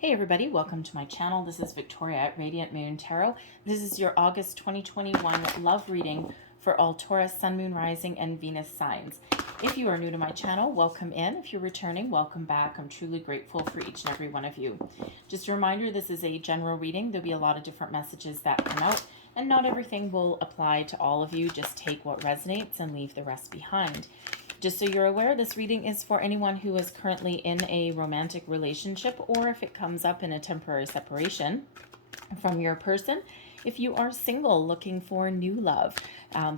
Hey everybody, welcome to my channel. This is Victoria at Radiant Moon Tarot. This is your August 2021 love reading for all Taurus, Sun, Moon, Rising, and Venus signs. If you are new to my channel, welcome in. If you're returning, welcome back. I'm truly grateful for each and every one of you. Just a reminder, this is a general reading. There'll be a lot of different messages that come out, and not everything will apply to all of you. Just take what resonates and leave the rest behind. Just so you're aware, this reading is for anyone who is currently in a romantic relationship, or if it comes up in a temporary separation from your person. If you are single looking for new love,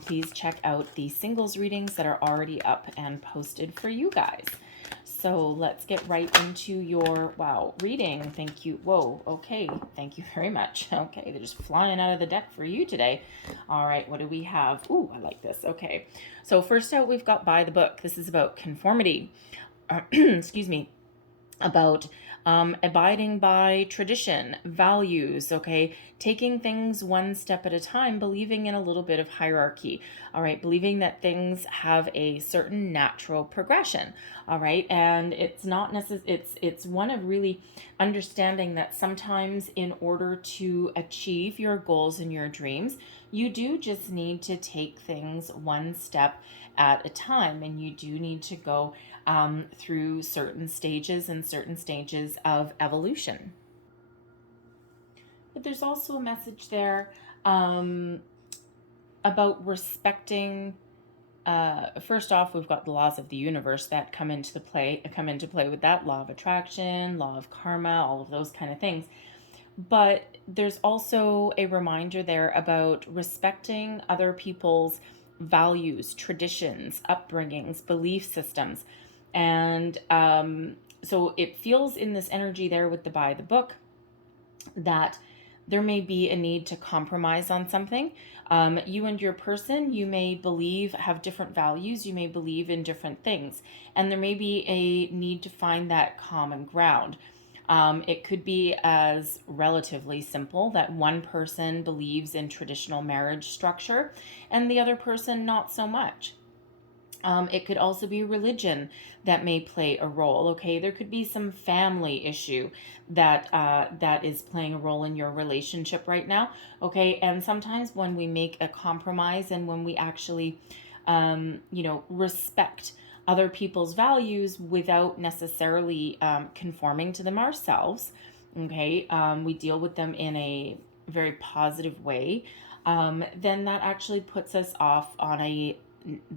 please check out the singles readings that are already up and posted for you guys. So let's get right into your, reading. Thank you. Whoa, okay. Thank you very much. Okay, they're just flying out of the deck for you today. All right, what do we have? Ooh, I like this. Okay, so first out, we've got by the book. This is about conformity. Excuse me. About abiding by tradition, values, okay? Taking things one step at a time, believing in a little bit of hierarchy, all right? Believing that things have a certain natural progression, all right? And it's not necessarily, it's one of really understanding that sometimes in order to achieve your goals and your dreams, you do just need to take things one step at a time, and you do need to go through certain stages of evolution. But there's also a message there about respecting. First off, we've got the laws of the universe that come into play with that law of attraction, law of karma, all of those kind of things. But there's also a reminder there about respecting other people's values, traditions, upbringings, belief systems. And so it feels in this energy there with the by the book that there may be a need to compromise on something. You and your person, you may have different values, you may believe in different things, and there may be a need to find that common ground. It could be as relatively simple that one person believes in traditional marriage structure and the other person not so much. It could also be religion that may play a role. Okay, there could be some family issue that is playing a role in your relationship right now. Okay, and sometimes when we make a compromise and when we actually, respect other people's values without necessarily conforming to them ourselves, okay, we deal with them in a very positive way, then that actually puts us off on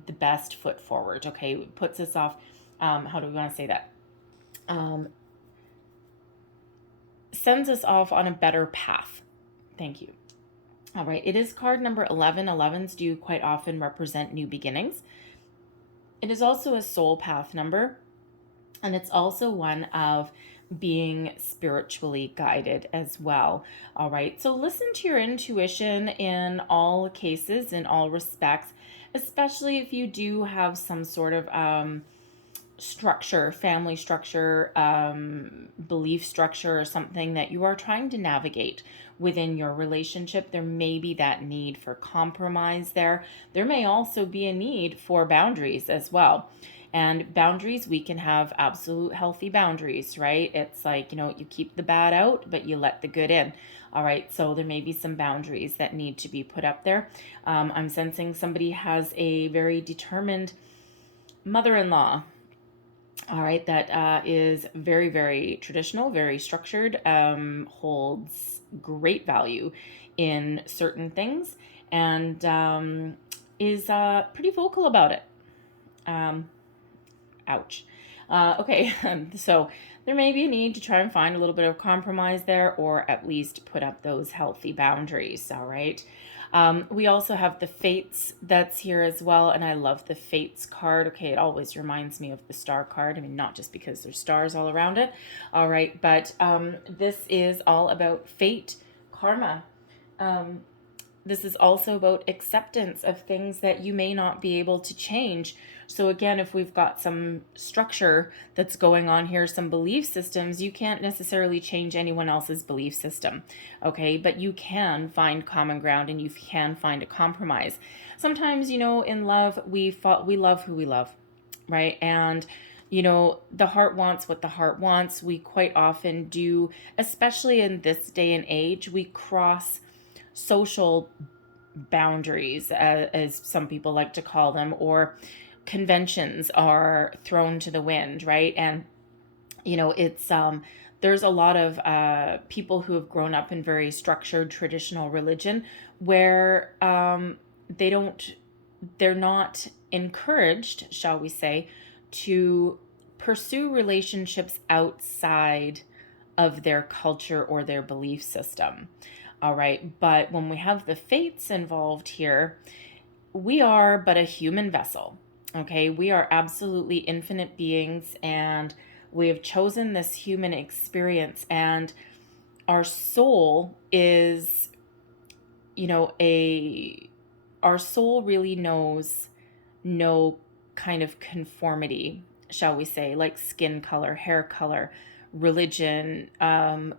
the best foot forward. Okay, it puts us off, how do we want to say that, sends us off on a better path. Thank you. All right, it is card number 11. 11s do quite often represent new beginnings. It is also a soul path number, and it's also one of being spiritually guided as well. All right, so listen to your intuition in all cases, in all respects, especially if you do have some sort of structure, family structure, belief structure, or something that you are trying to navigate within your relationship. There may be that need for compromise there. There may also be a need for boundaries as well. And boundaries, we can have absolute healthy boundaries, right? It's like, you keep the bad out, but you let the good in. All right, so there may be some boundaries that need to be put up there. I'm sensing somebody has a very determined mother-in-law, all right, that is very, very traditional, very structured, holds great value in certain things, and is pretty vocal about it. Ouch. Okay, so there may be a need to try and find a little bit of compromise there, or at least put up those healthy boundaries, all right? We also have the Fates that's here as well, and I love the Fates card. Okay, it always reminds me of the Star card. I mean, not just because there's stars all around it, all right, but this is all about fate, karma. This is also about acceptance of things that you may not be able to change. So again, if we've got some structure that's going on here, some belief systems, you can't necessarily change anyone else's belief system, okay? But you can find common ground, and you can find a compromise. Sometimes, in love, we love who we love, right? And The heart wants what the heart wants. We quite often do, especially in this day and age, we cross social boundaries, as some people like to call them, or conventions are thrown to the wind, right? And it's there's a lot of people who have grown up in very structured traditional religion where they don't they're not encouraged, shall we say, to pursue relationships outside of their culture or their belief system. All right, but when we have the fates involved here, we are but a human vessel. Okay, we are absolutely infinite beings, and we have chosen this human experience, and our soul is, our soul really knows no kind of conformity, shall we say, like skin color, hair color, religion,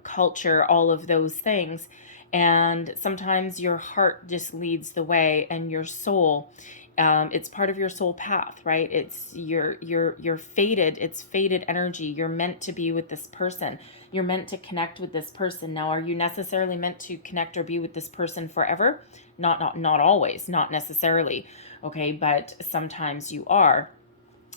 culture, all of those things. And sometimes your heart just leads the way, and your soul, it's part of your soul path, right? It's you're fated. It's fated energy. You're meant to be with this person. You're meant to connect with this person. Now, are you necessarily meant to connect or be with this person forever? Not always, not necessarily. Okay, but sometimes you are.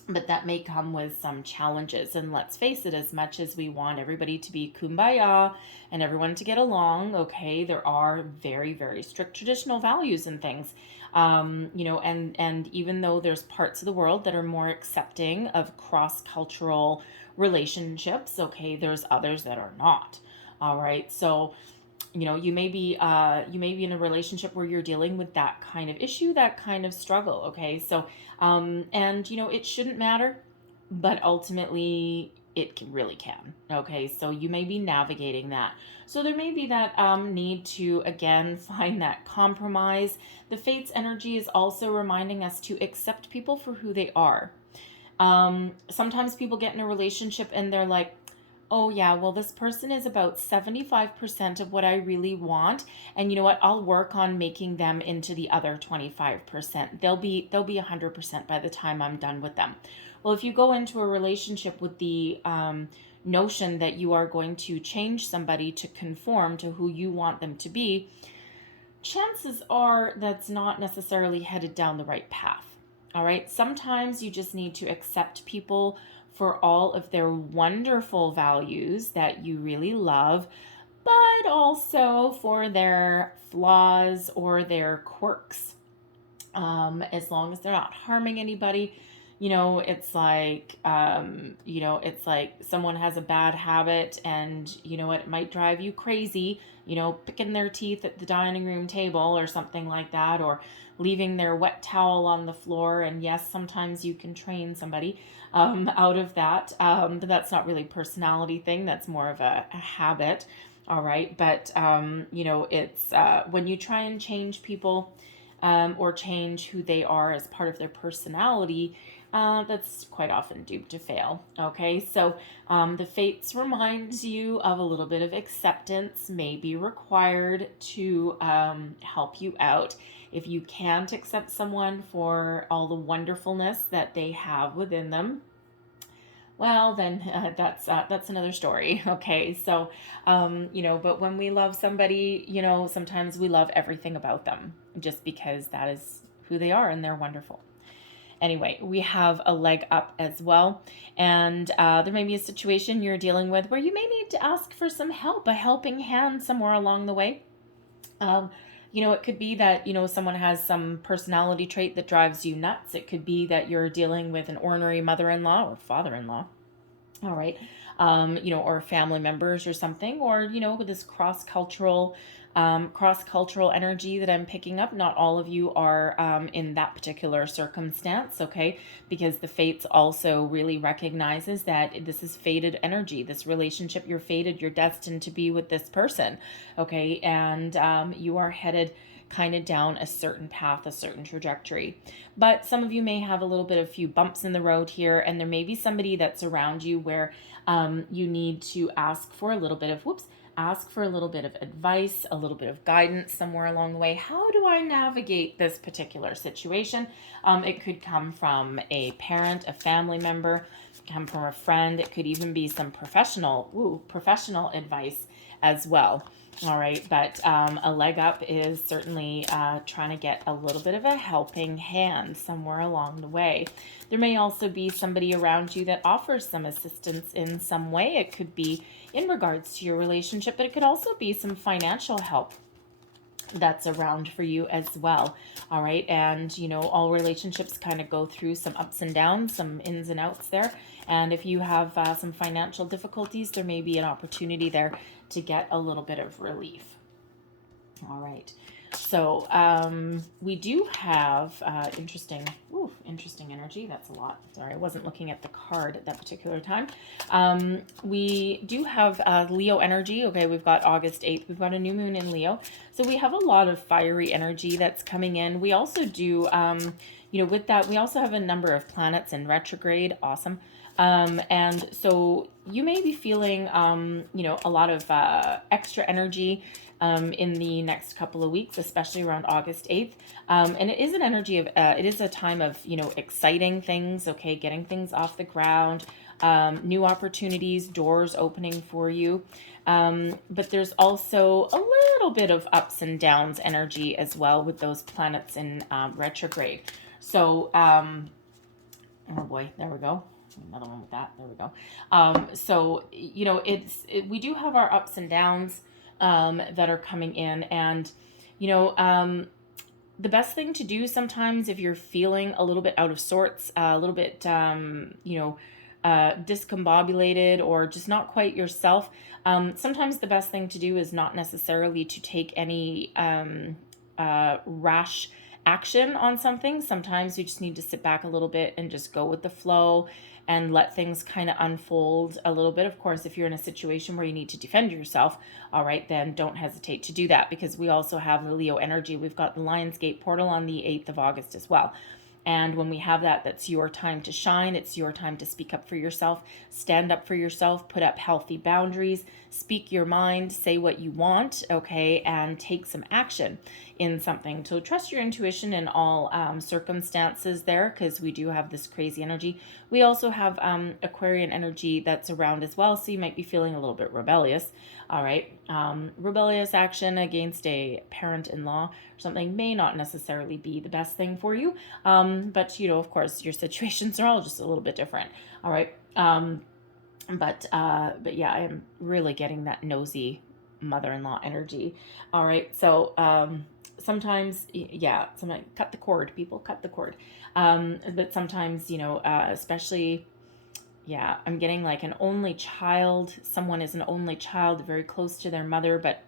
But that may come with some challenges. And let's face it, as much as we want everybody to be kumbaya and everyone to get along, okay, there are very, very strict traditional values and things. And even though there's parts of the world that are more accepting of cross-cultural relationships, okay, there's others that are not. All right, so you may be in a relationship where you're dealing with that kind of issue, that kind of struggle. Okay, so and it shouldn't matter, but ultimately it really can. Okay, so you may be navigating that. So there may be that need to again find that compromise. The fates energy is also reminding us to accept people for who they are. Sometimes people get in a relationship and they're like, oh yeah, well this person is about 75% of what I really want, and you know what? I'll work on making them into the other 25%. They'll be 100% by the time I'm done with them. Well, if you go into a relationship with the notion that you are going to change somebody to conform to who you want them to be, chances are that's not necessarily headed down the right path. All right. Sometimes you just need to accept people for all of their wonderful values that you really love, but also for their flaws or their quirks. As long as they're not harming anybody, it's like someone has a bad habit, and it might drive you crazy, picking their teeth at the dining room table or something like that, or leaving their wet towel on the floor. And yes, sometimes you can train somebody out of that, but that's not really a personality thing. That's more of a habit. All right, but it's when you try and change people, or change who they are as part of their personality, that's quite often doomed to fail. Okay, so the fates reminds you of a little bit of acceptance may be required to help you out. If you can't accept someone for all the wonderfulness that they have within them, well, then that's another story. Okay, so but when we love somebody, sometimes we love everything about them just because that is who they are and they're wonderful. Anyway, we have a leg up as well, and there may be a situation you're dealing with where you may need to ask for some help, a helping hand somewhere along the way. It could be that, someone has some personality trait that drives you nuts. It could be that you're dealing with an ornery mother-in-law or father-in-law. All right. Or family members or something, or, with this cross-cultural energy that I'm picking up. Not all of you are in that particular circumstance, okay? Because the fates also really recognizes that this is fated energy. This relationship, you're fated, you're destined to be with this person, okay? And you are headed kind of down a certain path, a certain trajectory. But some of you may have a little bit of few bumps in the road here, and there may be somebody that's around you where you need to ask for a little bit of advice, a little bit of guidance somewhere along the way. How do I navigate this particular situation? It could come from a parent, a family member, come from a friend. It could even be some professional advice as well. All right, but a leg up is certainly trying to get a little bit of a helping hand somewhere along the way. There may also be somebody around you that offers some assistance in some way. It could be in regards to your relationship, but it could also be some financial help that's around for you as well. All right. And, you know, all relationships kind of go through some ups and downs, some ins and outs there. And if you have some financial difficulties, there may be an opportunity there to get a little bit of relief. All right. So we do have interesting energy. That's a lot. Sorry, I wasn't looking at the card at that particular time. We do have Leo energy. Okay, we've got August 8th. We've got a new moon in Leo. So we have a lot of fiery energy that's coming in. We also do, you know, with that, we also have a number of planets in retrograde. Awesome. And so you may be feeling, you know, a lot of extra energy in the next couple of weeks, especially around August 8th. And it is an energy of, it is a time of, you know, exciting things, okay, getting things off the ground, new opportunities, doors opening for you. But there's also a little bit of ups and downs energy as well with those planets in retrograde. So, oh boy, there we go. Another one with that. There we go. So, you know, we do have our ups and downs that are coming in. And, you know, the best thing to do sometimes if you're feeling a little bit out of sorts, a little bit, you know, discombobulated or just not quite yourself, sometimes the best thing to do is not necessarily to take any rash action on something. Sometimes you just need to sit back a little bit and just go with the flow and let things kind of unfold a little bit. Of course, if you're in a situation where you need to defend yourself, all right, then don't hesitate to do that, because we also have the Leo energy. We've got the Lionsgate portal on the 8th of August as well. And when we have that, that's your time to shine. It's your time to speak up for yourself, stand up for yourself, put up healthy boundaries, speak your mind, say what you want, okay, and take some action in something. So trust your intuition in all circumstances there, because we do have this crazy energy. We also have Aquarian energy that's around as well, so you might be feeling a little bit rebellious. All right, rebellious action against a parent-in-law or something may not necessarily be the best thing for you, but you know, of course, your situations are all just a little bit different. All right, but yeah, I am really getting that nosy mother-in-law energy. All right, so sometimes, yeah, sometimes cut the cord, people, cut the cord. But sometimes, you know, especially, yeah, I'm getting like an only child. Someone is an only child, very close to their mother, but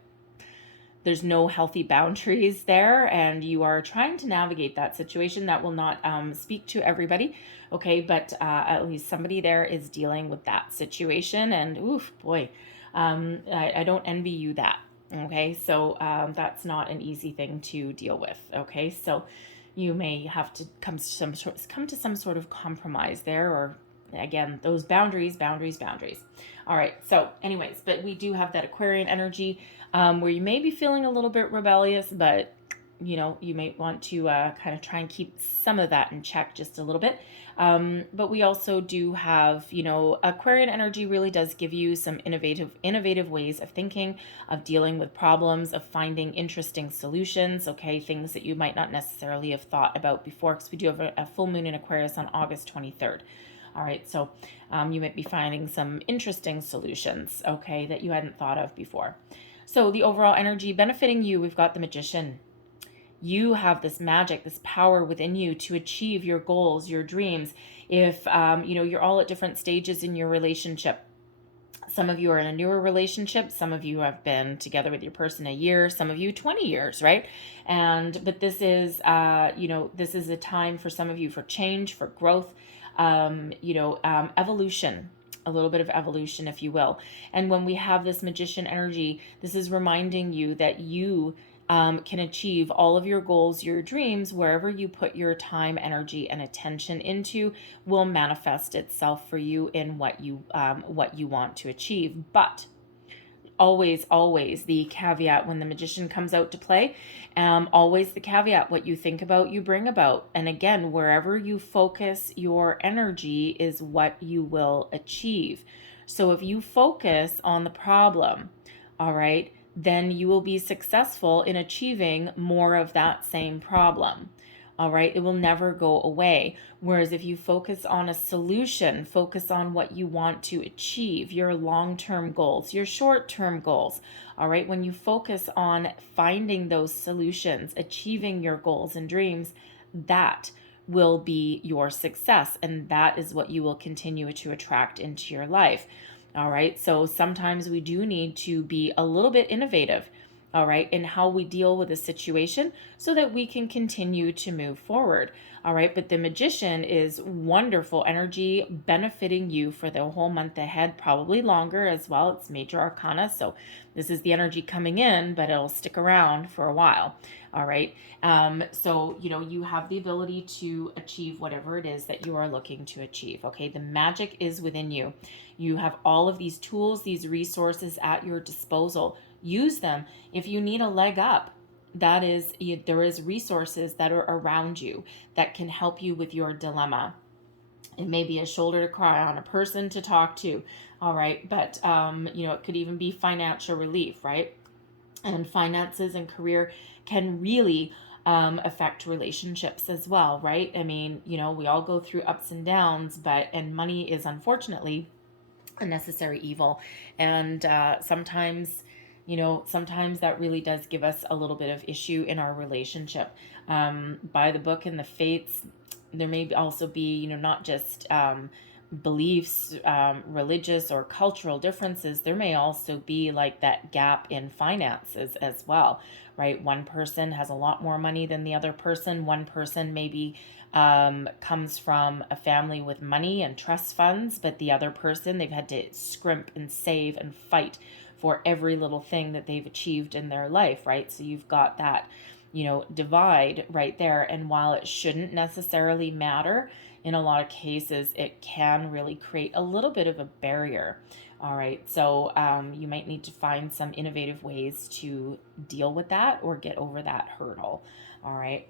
there's no healthy boundaries there, and you are trying to navigate that situation. That will not speak to everybody, okay, but at least somebody there is dealing with that situation, and oof, boy, I don't envy you that, okay, so that's not an easy thing to deal with, okay, so you may have to come to some sort of compromise there, or again, those boundaries. All right, so anyways, but we do have that Aquarian energy where you may be feeling a little bit rebellious, but you know, you may want to kind of try and keep some of that in check just a little bit. But we also do have, you know, Aquarian energy really does give you some innovative ways of thinking, of dealing with problems, of finding interesting solutions, okay, things that you might not necessarily have thought about before, because we do have a full moon in Aquarius on August 23rd. All right, so you might be finding some interesting solutions, okay, that you hadn't thought of before. So the overall energy benefiting you, we've got the Magician. You have this magic, this power within you to achieve your goals, your dreams. If, you know, you're all at different stages in your relationship. Some of you are in a newer relationship. Some of you have been together with your person a year. Some of you 20 years, right? But this is, you know, this is a time for some of you for change, for growth, you know, evolution, a little bit of evolution, if you will. And when we have this Magician energy, this is reminding you that you can achieve all of your goals, your dreams, wherever you put your time, energy, and attention into will manifest itself for you in what you want to achieve. But always the caveat when the magician comes out to play. Always the caveat, what you think about, you bring about. And again, wherever you focus your energy is what you will achieve. So if you focus on the problem, all right, then you will be successful in achieving more of that same problem. All right, it will never go away. Whereas if you focus on a solution, focus on what you want to achieve, your long-term goals, your short-term goals. All right, when you focus on finding those solutions, achieving your goals and dreams, that will be your success. And that is what you will continue to attract into your life. All right, so sometimes we do need to be a little bit innovative, all right, in how we deal with a situation so that we can continue to move forward. All right, but the magician is wonderful energy benefiting you for the whole month ahead, probably longer as well. It's major arcana, so this is the energy coming in, but it'll stick around for a while. All right, so you have the ability to achieve whatever it is that you are looking to achieve. Okay, the magic is within you. You have all of these tools, these resources at your disposal. Use them. If you need a leg up, there is resources that are around you that can help you with your dilemma. It may be a shoulder to cry on, a person to talk to, all right, but it could even be financial relief, right? And finances and career can really affect relationships as well, right? I mean, we all go through ups and downs, and money is unfortunately a necessary evil, and sometimes that really does give us a little bit of issue in our relationship. By the book and the fates, there may also be, not just beliefs, religious or cultural differences. There may also be like that gap in finances as well, right? One person has a lot more money than the other person. One person maybe comes from a family with money and trust funds, but the other person, they've had to scrimp and save and fight for every little thing that they've achieved in their life, right? So you've got that, divide right there. And while it shouldn't necessarily matter, in a lot of cases, it can really create a little bit of a barrier. All right, so you might need to find some innovative ways to deal with that or get over that hurdle. All right.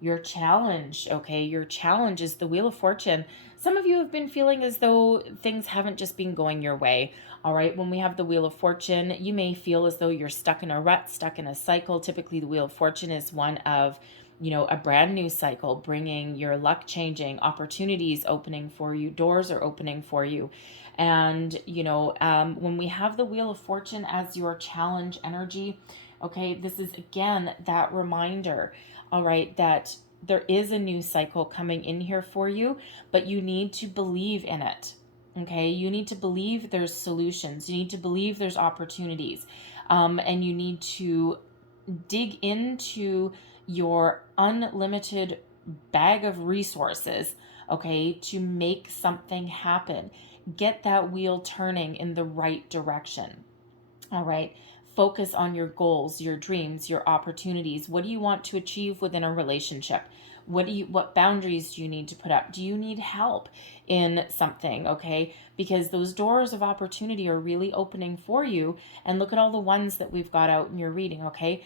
Your challenge, okay? Your challenge is the Wheel of Fortune. Some of you have been feeling as though things haven't just been going your way, all right? When we have the Wheel of Fortune, you may feel as though you're stuck in a rut, stuck in a cycle. Typically, the Wheel of Fortune is one of, a brand new cycle, bringing your luck changing, opportunities opening for you, doors are opening for you. And, when we have the Wheel of Fortune as your challenge energy, okay, this is, again, that reminder, all right, that there is a new cycle coming in here for you, but you need to believe in it. Okay, you need to believe there's solutions. You need to believe there's opportunities, and you need to dig into your unlimited bag of resources, okay, to make something happen. Get that wheel turning in the right direction. All right. Focus on your goals, your dreams, your opportunities. What do you want to achieve within a relationship? What boundaries do you need to put up? Do you need help in something? Okay. Because those doors of opportunity are really opening for you. And look at all the ones that we've got out in your reading. Okay.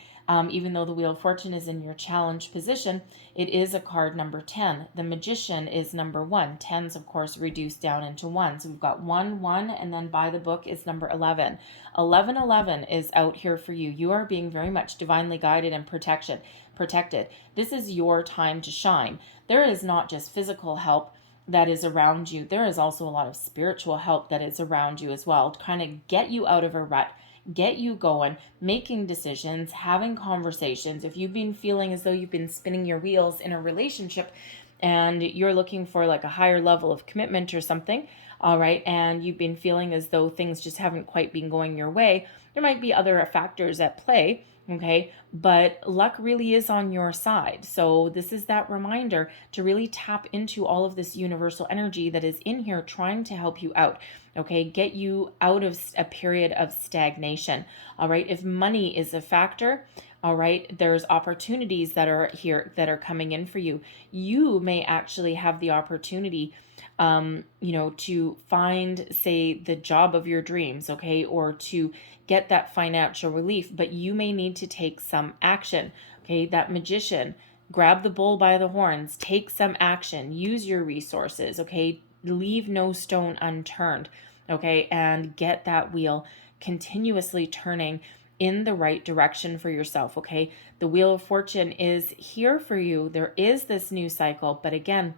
Even though the Wheel of Fortune is in your challenge position, it is a card number 10. The Magician is number 1. 10's, of course, reduced down into 1. So we've got 1, 1, and then by the book is number 11. 11 is out here for you. You are being very much divinely guided and protected. This is your time to shine. There is not just physical help that is around you. There is also a lot of spiritual help that is around you as well to kind of get you out of a rut, get you going, making decisions, having conversations. If you've been feeling as though you've been spinning your wheels in a relationship and you're looking for like a higher level of commitment or something, all right, and you've been feeling as though things just haven't quite been going your way, there might be other factors at play, okay, but luck really is on your side. So this is that reminder to really tap into all of this universal energy that is in here trying to help you out, okay, get you out of a period of stagnation. All right, if money is a factor, all right, there's opportunities that are here that are coming in for you. You may actually have the opportunity to find, say, the job of your dreams, okay, or to get that financial relief, but you may need to take some action, okay? That Magician, grab the bull by the horns, take some action, use your resources, okay? Leave no stone unturned, okay? And get that wheel continuously turning in the right direction for yourself, okay? The Wheel of Fortune is here for you. There is this new cycle, but again,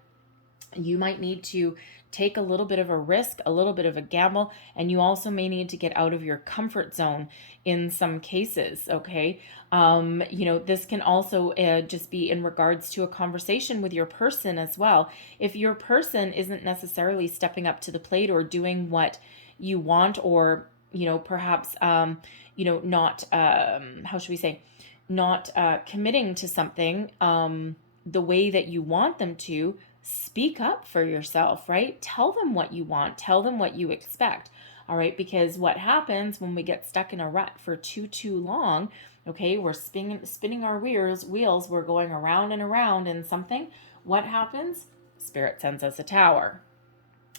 you might need to take a little bit of a risk, a little bit of a gamble, and you also may need to get out of your comfort zone in some cases, okay? This can also just be in regards to a conversation with your person as well. If your person isn't necessarily stepping up to the plate or doing what you want, or, perhaps, not, how should we say, not committing to something the way that you want them to, speak up for yourself, right? Tell them what you want. Tell them what you expect. All right. Because what happens when we get stuck in a rut for too long, okay, we're spinning our wheels, we're going around and around in something. What happens? Spirit sends us a tower.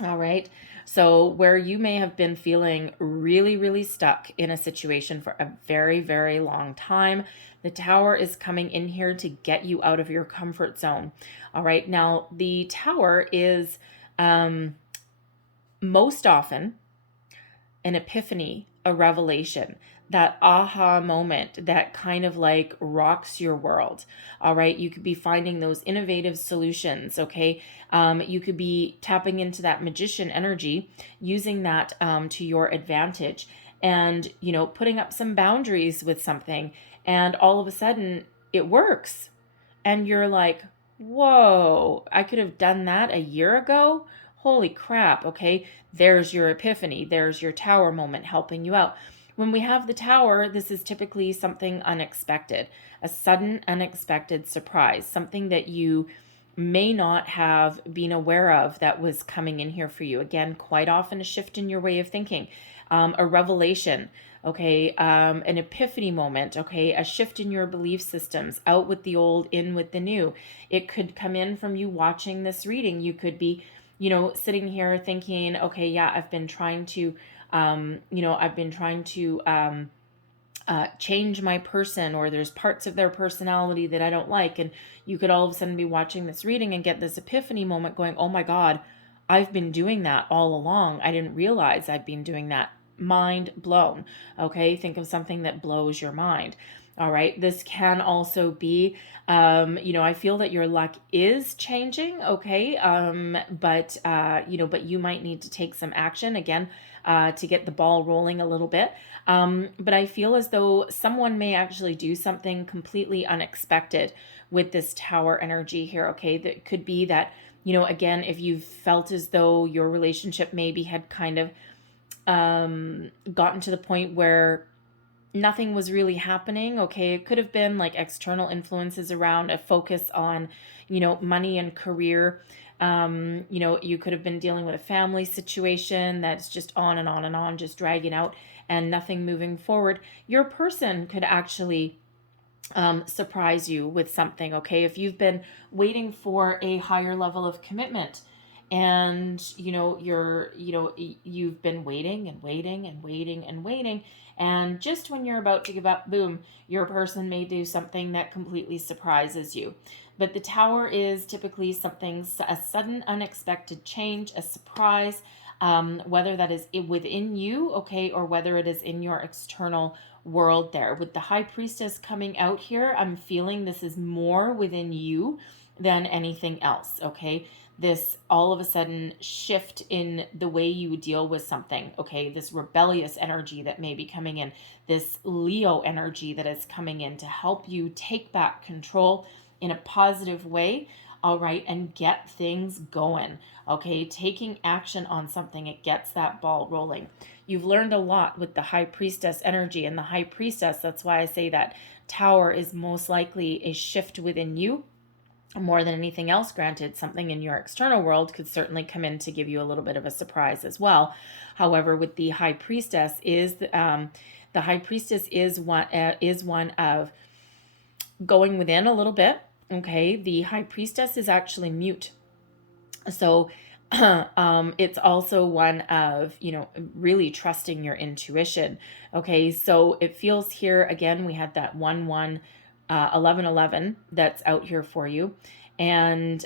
All right. So where you may have been feeling really, really stuck in a situation for a very, very long time, the tower is coming in here to get you out of your comfort zone. All right. Now, the tower is most often an epiphany, a revelation, that aha moment that kind of like rocks your world. All right. You could be finding those innovative solutions. Okay. You could be tapping into that magician energy, using that to your advantage, and, putting up some boundaries with something. And all of a sudden it works. And you're like, whoa, I could have done that a year ago. Holy crap. Okay. There's your epiphany. There's your tower moment helping you out. When we have the tower, this is typically something unexpected, a sudden, unexpected surprise, something that you may not have been aware of that was coming in here for you. Again, quite often a shift in your way of thinking, a revelation, okay, an epiphany moment, okay, a shift in your belief systems, out with the old, in with the new. It could come in from you watching this reading. You could be, sitting here thinking, okay, yeah, I've been trying to change my person, or there's parts of their personality that I don't like. And you could all of a sudden be watching this reading and get this epiphany moment going, oh my God, I've been doing that all along. I didn't realize I've been doing that. Mind blown. Okay. Think of something that blows your mind. All right. This can also be, I feel that your luck is changing. Okay. But you might need to take some action again, to get the ball rolling a little bit. But I feel as though someone may actually do something completely unexpected with this tower energy here. Okay. That could be that, again, if you've felt as though your relationship maybe had kind of, gotten to the point where nothing was really happening. Okay. It could have been like external influences around a focus on, money and career. You could have been dealing with a family situation that's just on and on and on, just dragging out and nothing moving forward. Your person could actually surprise you with something. Okay. If you've been waiting for a higher level of commitment, and you've been waiting and waiting and waiting and waiting, and just when you're about to give up, boom, your person may do something that completely surprises you. But the tower is typically something, a sudden unexpected change, a surprise, whether that is within you, okay, or whether it is in your external world there. With the High Priestess coming out here, I'm feeling this is more within you than anything else, okay? This all of a sudden shift in the way you deal with something, okay? This rebellious energy that may be coming in, this Leo energy that is coming in to help you take back control in a positive way, all right, and get things going, okay? Taking action on something, it gets that ball rolling. You've learned a lot with the High Priestess energy, and the High Priestess, that's why I say that tower is most likely a shift within you more than anything else. Granted, something in your external world could certainly come in to give you a little bit of a surprise as well. However, with the High Priestess the High Priestess is one of going within a little bit. Okay, the High Priestess is actually mute. So It's also one of, really trusting your intuition. Okay, so it feels here again, we had that 1111 that's out here for you. And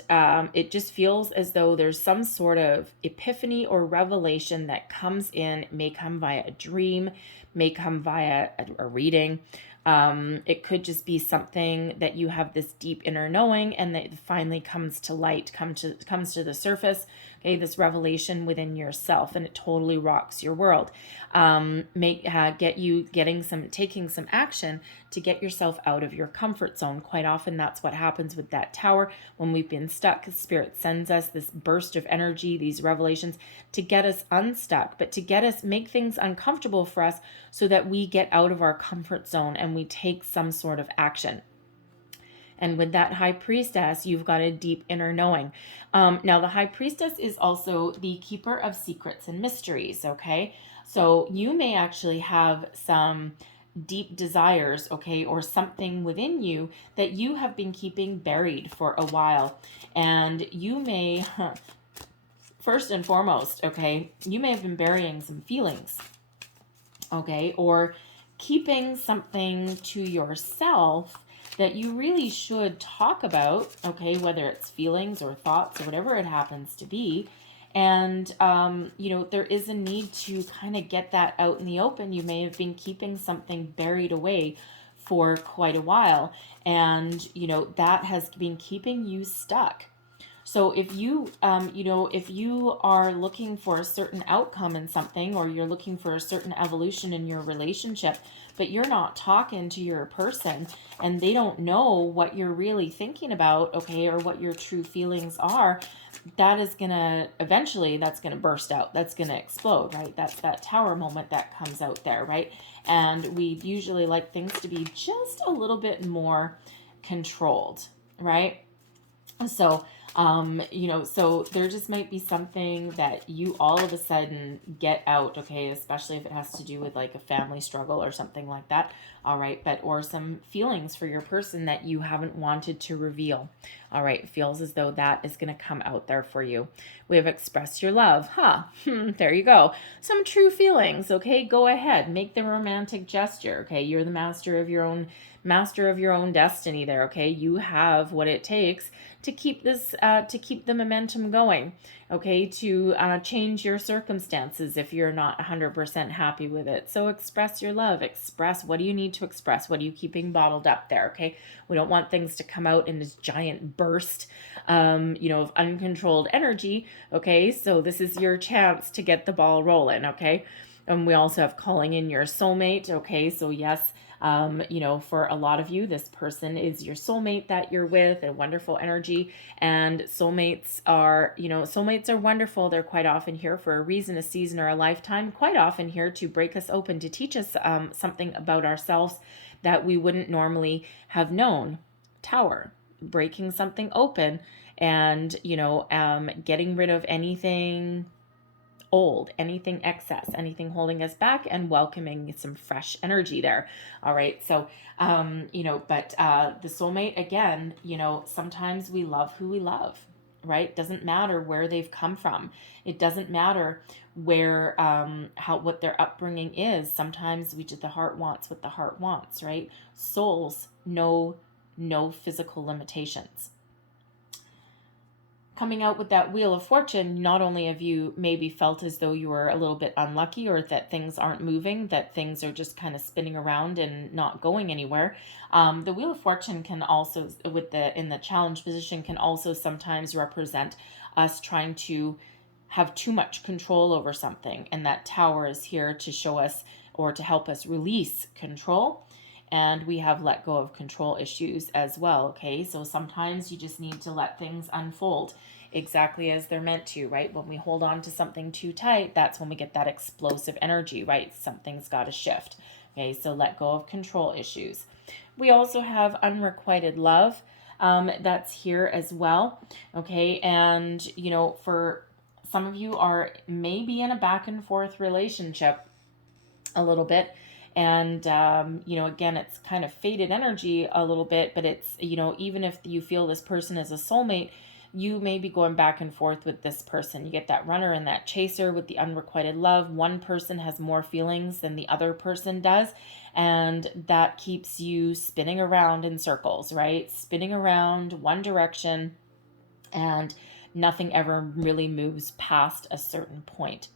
it just feels as though there's some sort of epiphany or revelation that comes in, may come via a dream, may come via a reading. It could just be something that you have this deep inner knowing, and that finally comes to light, comes to the surface. Okay, this revelation within yourself, and it totally rocks your world. Get you taking some action to get yourself out of your comfort zone. Quite often, that's what happens with that tower when we've been stuck. Spirit sends us this burst of energy, these revelations, to get us unstuck, but to make things uncomfortable for us, so that we get out of our comfort zone and we take some sort of action. And with that High Priestess, you've got a deep inner knowing. Now, the High Priestess is also the keeper of secrets and mysteries, okay? So you may actually have some deep desires, okay, or something within you that you have been keeping buried for a while. And you may, first and foremost, okay, you may have been burying some feelings, okay, or keeping something to yourself that you really should talk about, okay, whether it's feelings or thoughts or whatever it happens to be. And, there is a need to kind of get that out in the open. You may have been keeping something buried away for quite a while, and, that has been keeping you stuck. So if you, if you are looking for a certain outcome in something, or you're looking for a certain evolution in your relationship, but you're not talking to your person and they don't know what you're really thinking about, okay, or what your true feelings are, that's going to burst out. That's going to explode, right? That's that tower moment that comes out there, right? And we usually like things to be just a little bit more controlled, right? So, so there just might be something that you all of a sudden get out, okay, especially if it has to do with like a family struggle or something like that, all right, or some feelings for your person that you haven't wanted to reveal, all right, it feels as though that is going to come out there for you. We have expressed your love, there you go, some true feelings, okay, go ahead, make the romantic gesture, okay, you're the master of your own destiny there, okay, you have what it takes to keep the momentum going, okay, to change your circumstances if you're not 100% happy with it. So express your love, express what do you need to express, what are you keeping bottled up there, okay? We don't want things to come out in this giant burst, of uncontrolled energy, okay? So this is your chance to get the ball rolling, okay? And we also have calling in your soulmate, okay? So yes, for a lot of you, this person is your soulmate that you're with, a wonderful energy. And soulmates are wonderful. They're quite often here for a reason, a season, or a lifetime, quite often here to break us open, to teach us something about ourselves that we wouldn't normally have known. Tower, breaking something open, and, getting rid of anything old, anything excess, anything holding us back, and welcoming some fresh energy there. All right. So, the soulmate, again, sometimes we love who we love, right? Doesn't matter where they've come from. It doesn't matter where, what their upbringing is. Sometimes the heart wants what the heart wants, right? Souls know no physical limitations. Coming out with that Wheel of Fortune, not only have you maybe felt as though you were a little bit unlucky, or that things aren't moving, that things are just kind of spinning around and not going anywhere. The Wheel of Fortune can also, in the challenge position, can also sometimes represent us trying to have too much control over something. And that Tower is here to show us, or to help us release control. And we have let go of control issues as well, okay? So sometimes you just need to let things unfold exactly as they're meant to, right? When we hold on to something too tight, that's when we get that explosive energy, right? Something's got to shift, okay? So let go of control issues. We also have unrequited love that's here as well, okay? And, for some of you are maybe in a back and forth relationship a little bit. And, again, it's kind of faded energy a little bit, but it's, even if you feel this person is a soulmate, you may be going back and forth with this person. You get that runner and that chaser with the unrequited love. One person has more feelings than the other person does, and that keeps you spinning around in circles, right? Spinning around one direction, and nothing ever really moves past a certain point.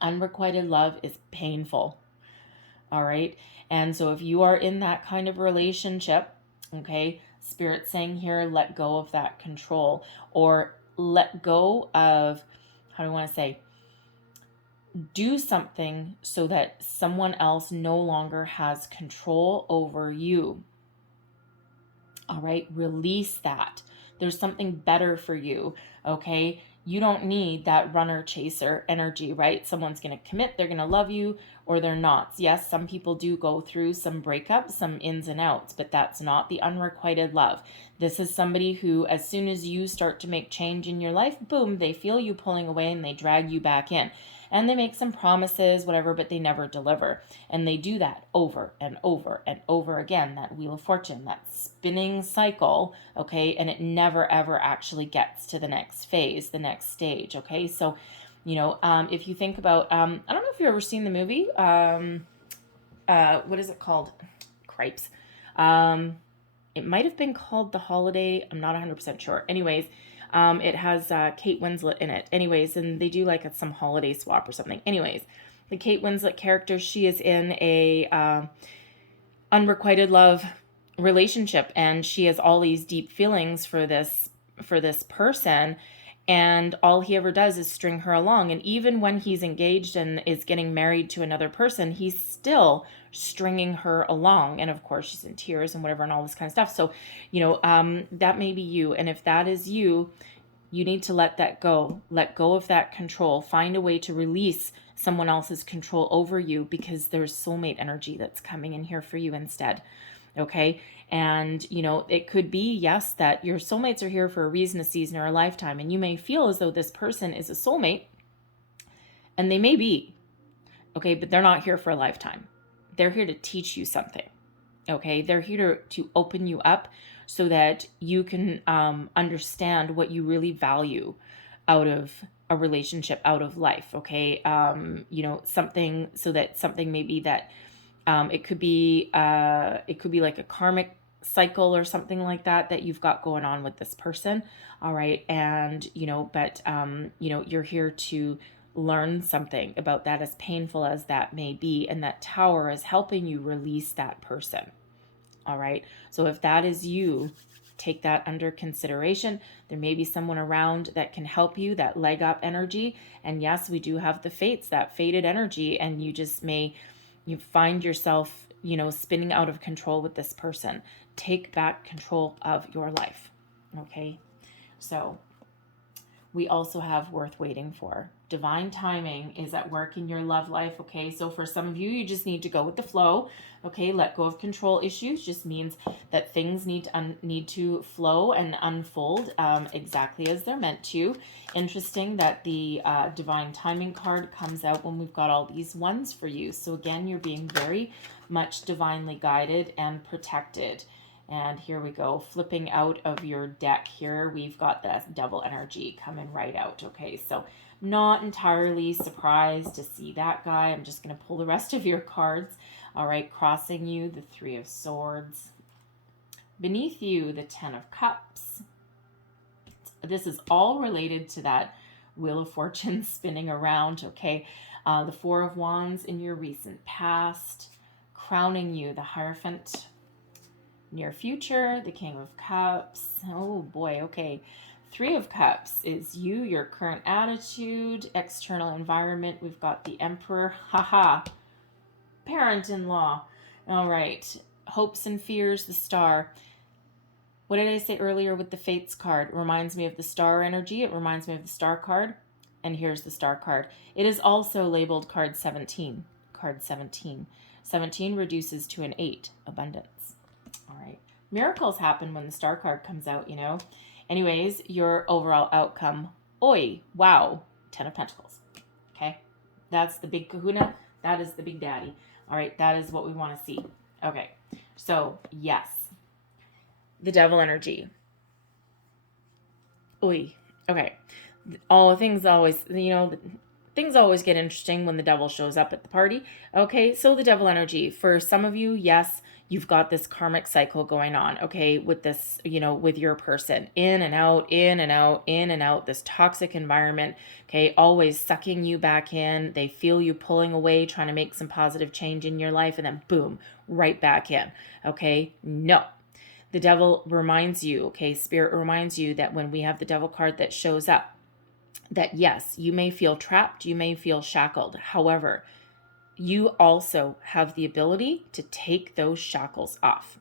Unrequited love is painful. All right. And so if you are in that kind of relationship, okay, Spirit saying here, let go of that control, or let go of, how do I want to say, do something so that someone else no longer has control over you. All right. Release that. There's something better for you. Okay. You don't need that runner chaser energy, right? Someone's going to commit, they're going to love you, or they're not. Yes, some people do go through some breakups, some ins and outs, but that's not the unrequited love. This is somebody who, as soon as you start to make change in your life, boom, they feel you pulling away and they drag you back in. And they make some promises, whatever, but they never deliver. And they do that over and over and over again, that Wheel of Fortune, that spinning cycle, okay? And it never, ever actually gets to the next phase, the next stage, okay? So, if you think about, I don't know if you've ever seen the movie, what is it called? Cripes. It might have been called The Holiday. I'm not 100% sure. Anyways, it has Kate Winslet in it. Anyways, and they do like some holiday swap or something. Anyways, the Kate Winslet character, she is in a unrequited love relationship, and she has all these deep feelings for this person, and all he ever does is string her along. And even when he's engaged and is getting married to another person, he's still stringing her along. And of course, she's in tears and whatever and all this kind of stuff. So, that may be you. And if that is you, you need to let that go. Let go of that control. Find a way to release someone else's control over you, because there's soulmate energy that's coming in here for you instead. Okay. And, it could be, yes, that your soulmates are here for a reason, a season, or a lifetime. And you may feel as though this person is a soulmate, and they may be, okay, but they're not here for a lifetime. They're here to teach you something. Okay. They're here to open you up so that you can understand what you really value out of a relationship, out of life. Okay. Something, so that something maybe that, it could be like a karmic cycle or something like that you've got going on with this person. All right. And, you're here to learn something about that, as painful as that may be. And that Tower is helping you release that person. All right. So if that is you, take that under consideration. There may be someone around that can help you, that leg up energy. And yes, we do have the fates, that fated energy. And you just you find yourself, spinning out of control with this person. Take back control of your life. Okay. So we also have worth waiting for. Divine timing is at work in your love life. Okay. So for some of you, you just need to go with the flow. Okay. Let go of control issues just means that things need to flow and unfold exactly as they're meant to. Interesting that the divine timing card comes out when we've got all these ones for you. So again, you're being very much divinely guided and protected. And here we go, flipping out of your deck here, we've got that Devil energy coming right out. Okay, so not entirely surprised to see that, guy. I'm just going to pull the rest of your cards. All right, crossing you, the Three of Swords. Beneath you, the Ten of Cups. This is all related to that Wheel of Fortune spinning around, okay? The Four of Wands in your recent past. Crowning you, the Hierophant. Near future, the King of Cups. Oh boy, okay. Three of Cups is you, your current attitude, external environment. We've got the Emperor. Haha. Parent-in-law. All right. Hopes and fears, the Star. What did I say earlier with the Fates card? It reminds me of the Star energy. It reminds me of the Star card. And here's the Star card. It is also labeled card 17. Card 17. 17 reduces to an 8. Abundance. All right. Miracles happen when the Star card comes out, Anyways, your overall outcome. Oi. Wow. 10 of Pentacles. Okay. That's the big kahuna. That is the big daddy. All right. That is what we want to see. Okay. So, yes. The Devil energy. Oy. Okay. All things always, things always get interesting when the devil shows up at the party. Okay, so the devil energy. For some of you, yes, you've got this karmic cycle going on, okay, with this, with your person. In and out, in and out, in and out, this toxic environment, okay, always sucking you back in. They feel you pulling away, trying to make some positive change in your life, and then boom, right back in. Okay, no. The devil reminds you, okay, spirit reminds you that when we have the devil card that shows up, that yes, you may feel trapped, you may feel shackled. However, you also have the ability to take those shackles off.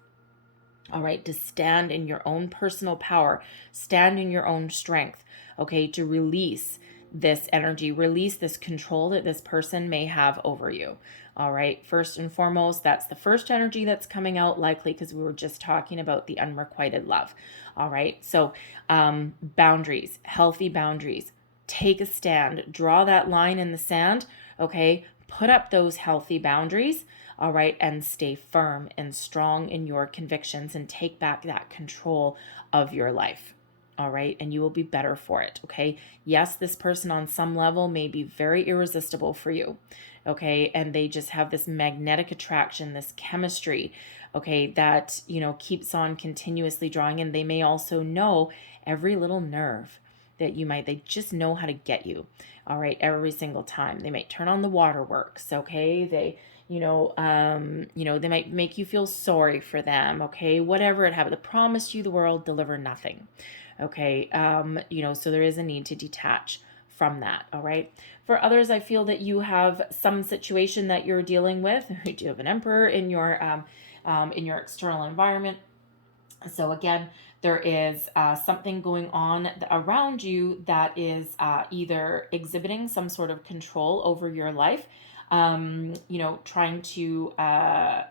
All right, to stand in your own personal power, stand in your own strength, okay, to release this energy, release this control that this person may have over you. All right, first and foremost, that's the first energy that's coming out, likely because we were just talking about the unrequited love. All right, so boundaries, healthy boundaries. Take a stand, draw that line in the sand, okay? Put up those healthy boundaries, all right? And stay firm and strong in your convictions and take back that control of your life, all right? And you will be better for it, okay? Yes, this person on some level may be very irresistible for you, okay? And they just have this magnetic attraction, this chemistry, okay, that, keeps on continuously drawing in. They may also know every little nerve that they just know how to get you, all right, every single time. They might turn on the waterworks, okay? They, they might make you feel sorry for them, okay? Whatever it happens, they promise you the world, deliver nothing, okay? So there is a need to detach from that, all right? For others, I feel that you have some situation that you're dealing with. You do have an emperor in your external environment. So again, there is something going on around you that is either exhibiting some sort of control over your life, trying to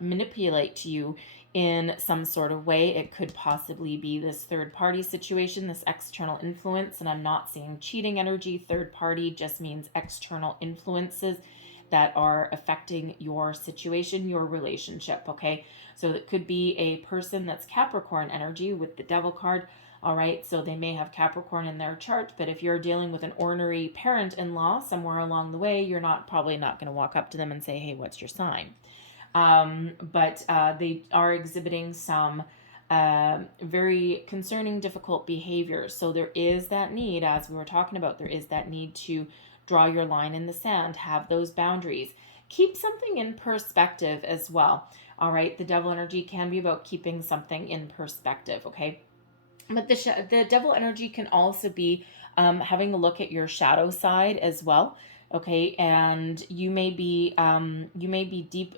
manipulate you in some sort of way. It could possibly be this third party situation, this external influence, and I'm not seeing cheating energy. Third party just means external influences that are affecting your situation, your relationship, okay? So it could be a person that's Capricorn energy with the devil card, all right? So they may have Capricorn in their chart, but if you're dealing with an ornery parent-in-law somewhere along the way, you're probably not going to walk up to them and say, hey, what's your sign? But they are exhibiting some very concerning, difficult behaviors. So there is that need, as we were talking about, there is that need to draw your line in the sand, have those boundaries, keep something in perspective as well. All right, the devil energy can be about keeping something in perspective, okay? But the devil energy can also be having a look at your shadow side as well, okay? And you may be deep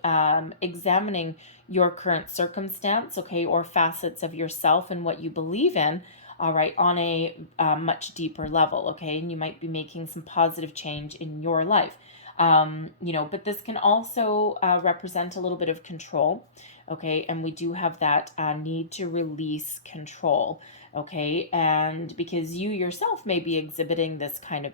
examining your current circumstance, okay, or facets of yourself and what you believe in, all right, on a much deeper level, okay? And you might be making some positive change in your life. But this can also represent a little bit of control, okay? And we do have that need to release control, okay? And because you yourself may be exhibiting this kind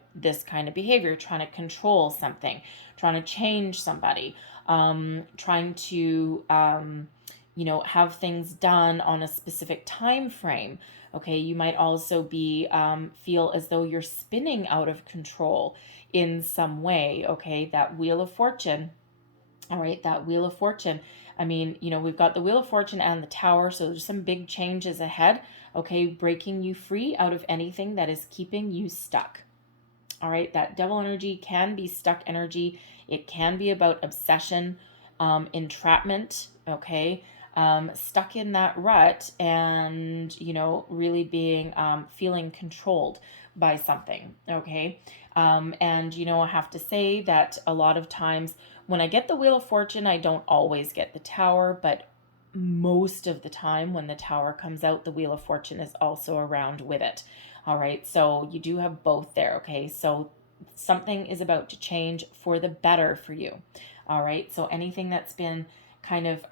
of behavior, trying to control something, trying to change somebody, trying to have things done on a specific time frame. Okay, you might also be feel as though you're spinning out of control in some way. Okay, that Wheel of Fortune. All right, that Wheel of Fortune. I mean, we've got the Wheel of Fortune and the Tower, so there's some big changes ahead. Okay, breaking you free out of anything that is keeping you stuck. All right, that devil energy can be stuck energy. It can be about obsession, entrapment. Okay. Stuck in that rut and, really being, feeling controlled by something. Okay. And, I have to say that a lot of times when I get the Wheel of Fortune, I don't always get the Tower, but most of the time when the Tower comes out, the Wheel of Fortune is also around with it. All right. So you do have both there. Okay. So something is about to change for the better for you. All right. So anything that's been kind of,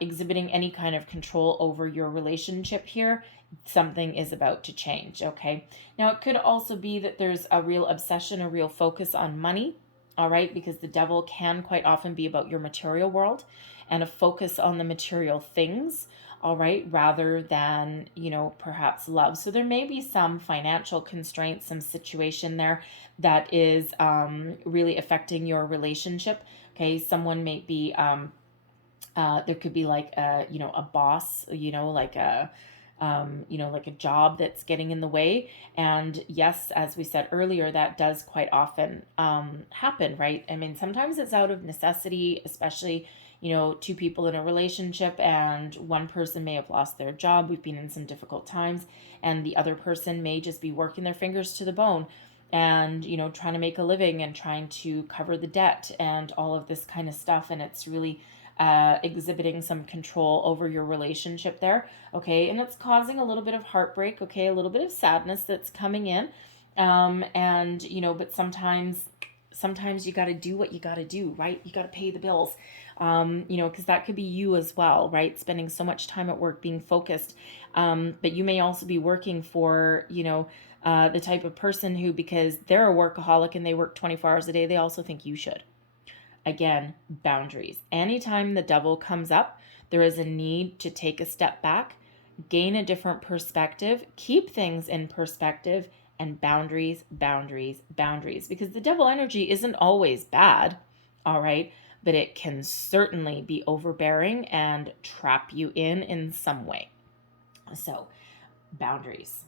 exhibiting any kind of control over your relationship here, something is about to change, okay? Now, it could also be that there's a real obsession, a real focus on money, all right? Because the devil can quite often be about your material world and a focus on the material things, all right, rather than, perhaps love. So there may be some financial constraints, some situation there that is really affecting your relationship. Okay, someone may be, there could be like a boss, like a job that's getting in the way. And yes, as we said earlier, that does quite often happen, right? I mean, sometimes it's out of necessity, especially, two people in a relationship and one person may have lost their job. We've been in some difficult times, and the other person may just be working their fingers to the bone and, trying to make a living and trying to cover the debt and all of this kind of stuff. And it's really exhibiting some control over your relationship there, okay? And it's causing a little bit of heartbreak, okay? A little bit of sadness that's coming in. And, but sometimes you got to do what you got to do, right? You got to pay the bills, because that could be you as well, right? Spending so much time at work, being focused. But you may also be working for, the type of person who, because they're a workaholic and they work 24 hours a day, they also think you should. Again, boundaries. Anytime the devil comes up, there is a need to take a step back, gain a different perspective, keep things in perspective, and boundaries, boundaries, boundaries. Because the devil energy isn't always bad, all right? But it can certainly be overbearing and trap you in some way. So, boundaries.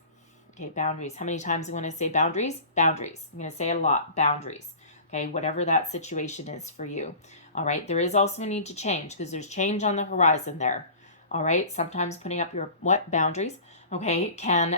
Okay, boundaries. How many times do I want to say boundaries? Boundaries. I'm going to say it a lot. Boundaries. Okay, whatever that situation is for you. All right, there is also a need to change because there's change on the horizon there. All right, sometimes putting up your boundaries, okay, can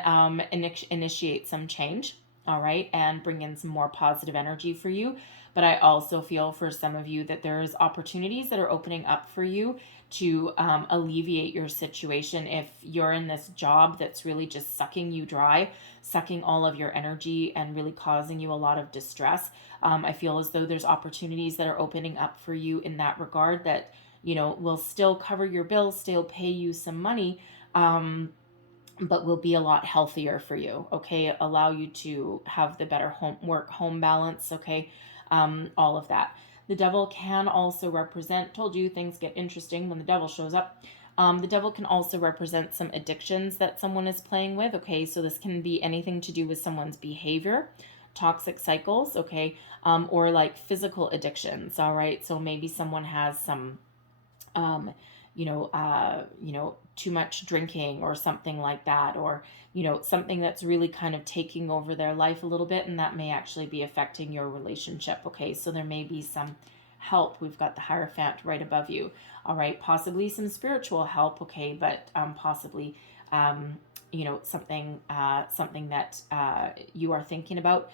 initiate some change. All right, and bring in some more positive energy for you. But I also feel for some of you that there's opportunities that are opening up for you to alleviate your situation. If you're in this job that's really just sucking you dry, sucking all of your energy and really causing you a lot of distress, I feel as though there's opportunities that are opening up for you in that regard that, will still cover your bills, still pay you some money, but will be a lot healthier for you, okay? Allow you to have the better home balance, okay? All of that. The devil can also represent, told you things get interesting when the devil shows up. The devil can also represent some addictions that someone is playing with, okay? So this can be anything to do with someone's behavior, toxic cycles, okay? Or like physical addictions, all right? So maybe someone has some, too much drinking or something like that, or, something that's really kind of taking over their life a little bit, and that may actually be affecting your relationship, okay? So there may be some help. We've got the Hierophant right above you, all right? Possibly some spiritual help, okay? But possibly, something that you are thinking about,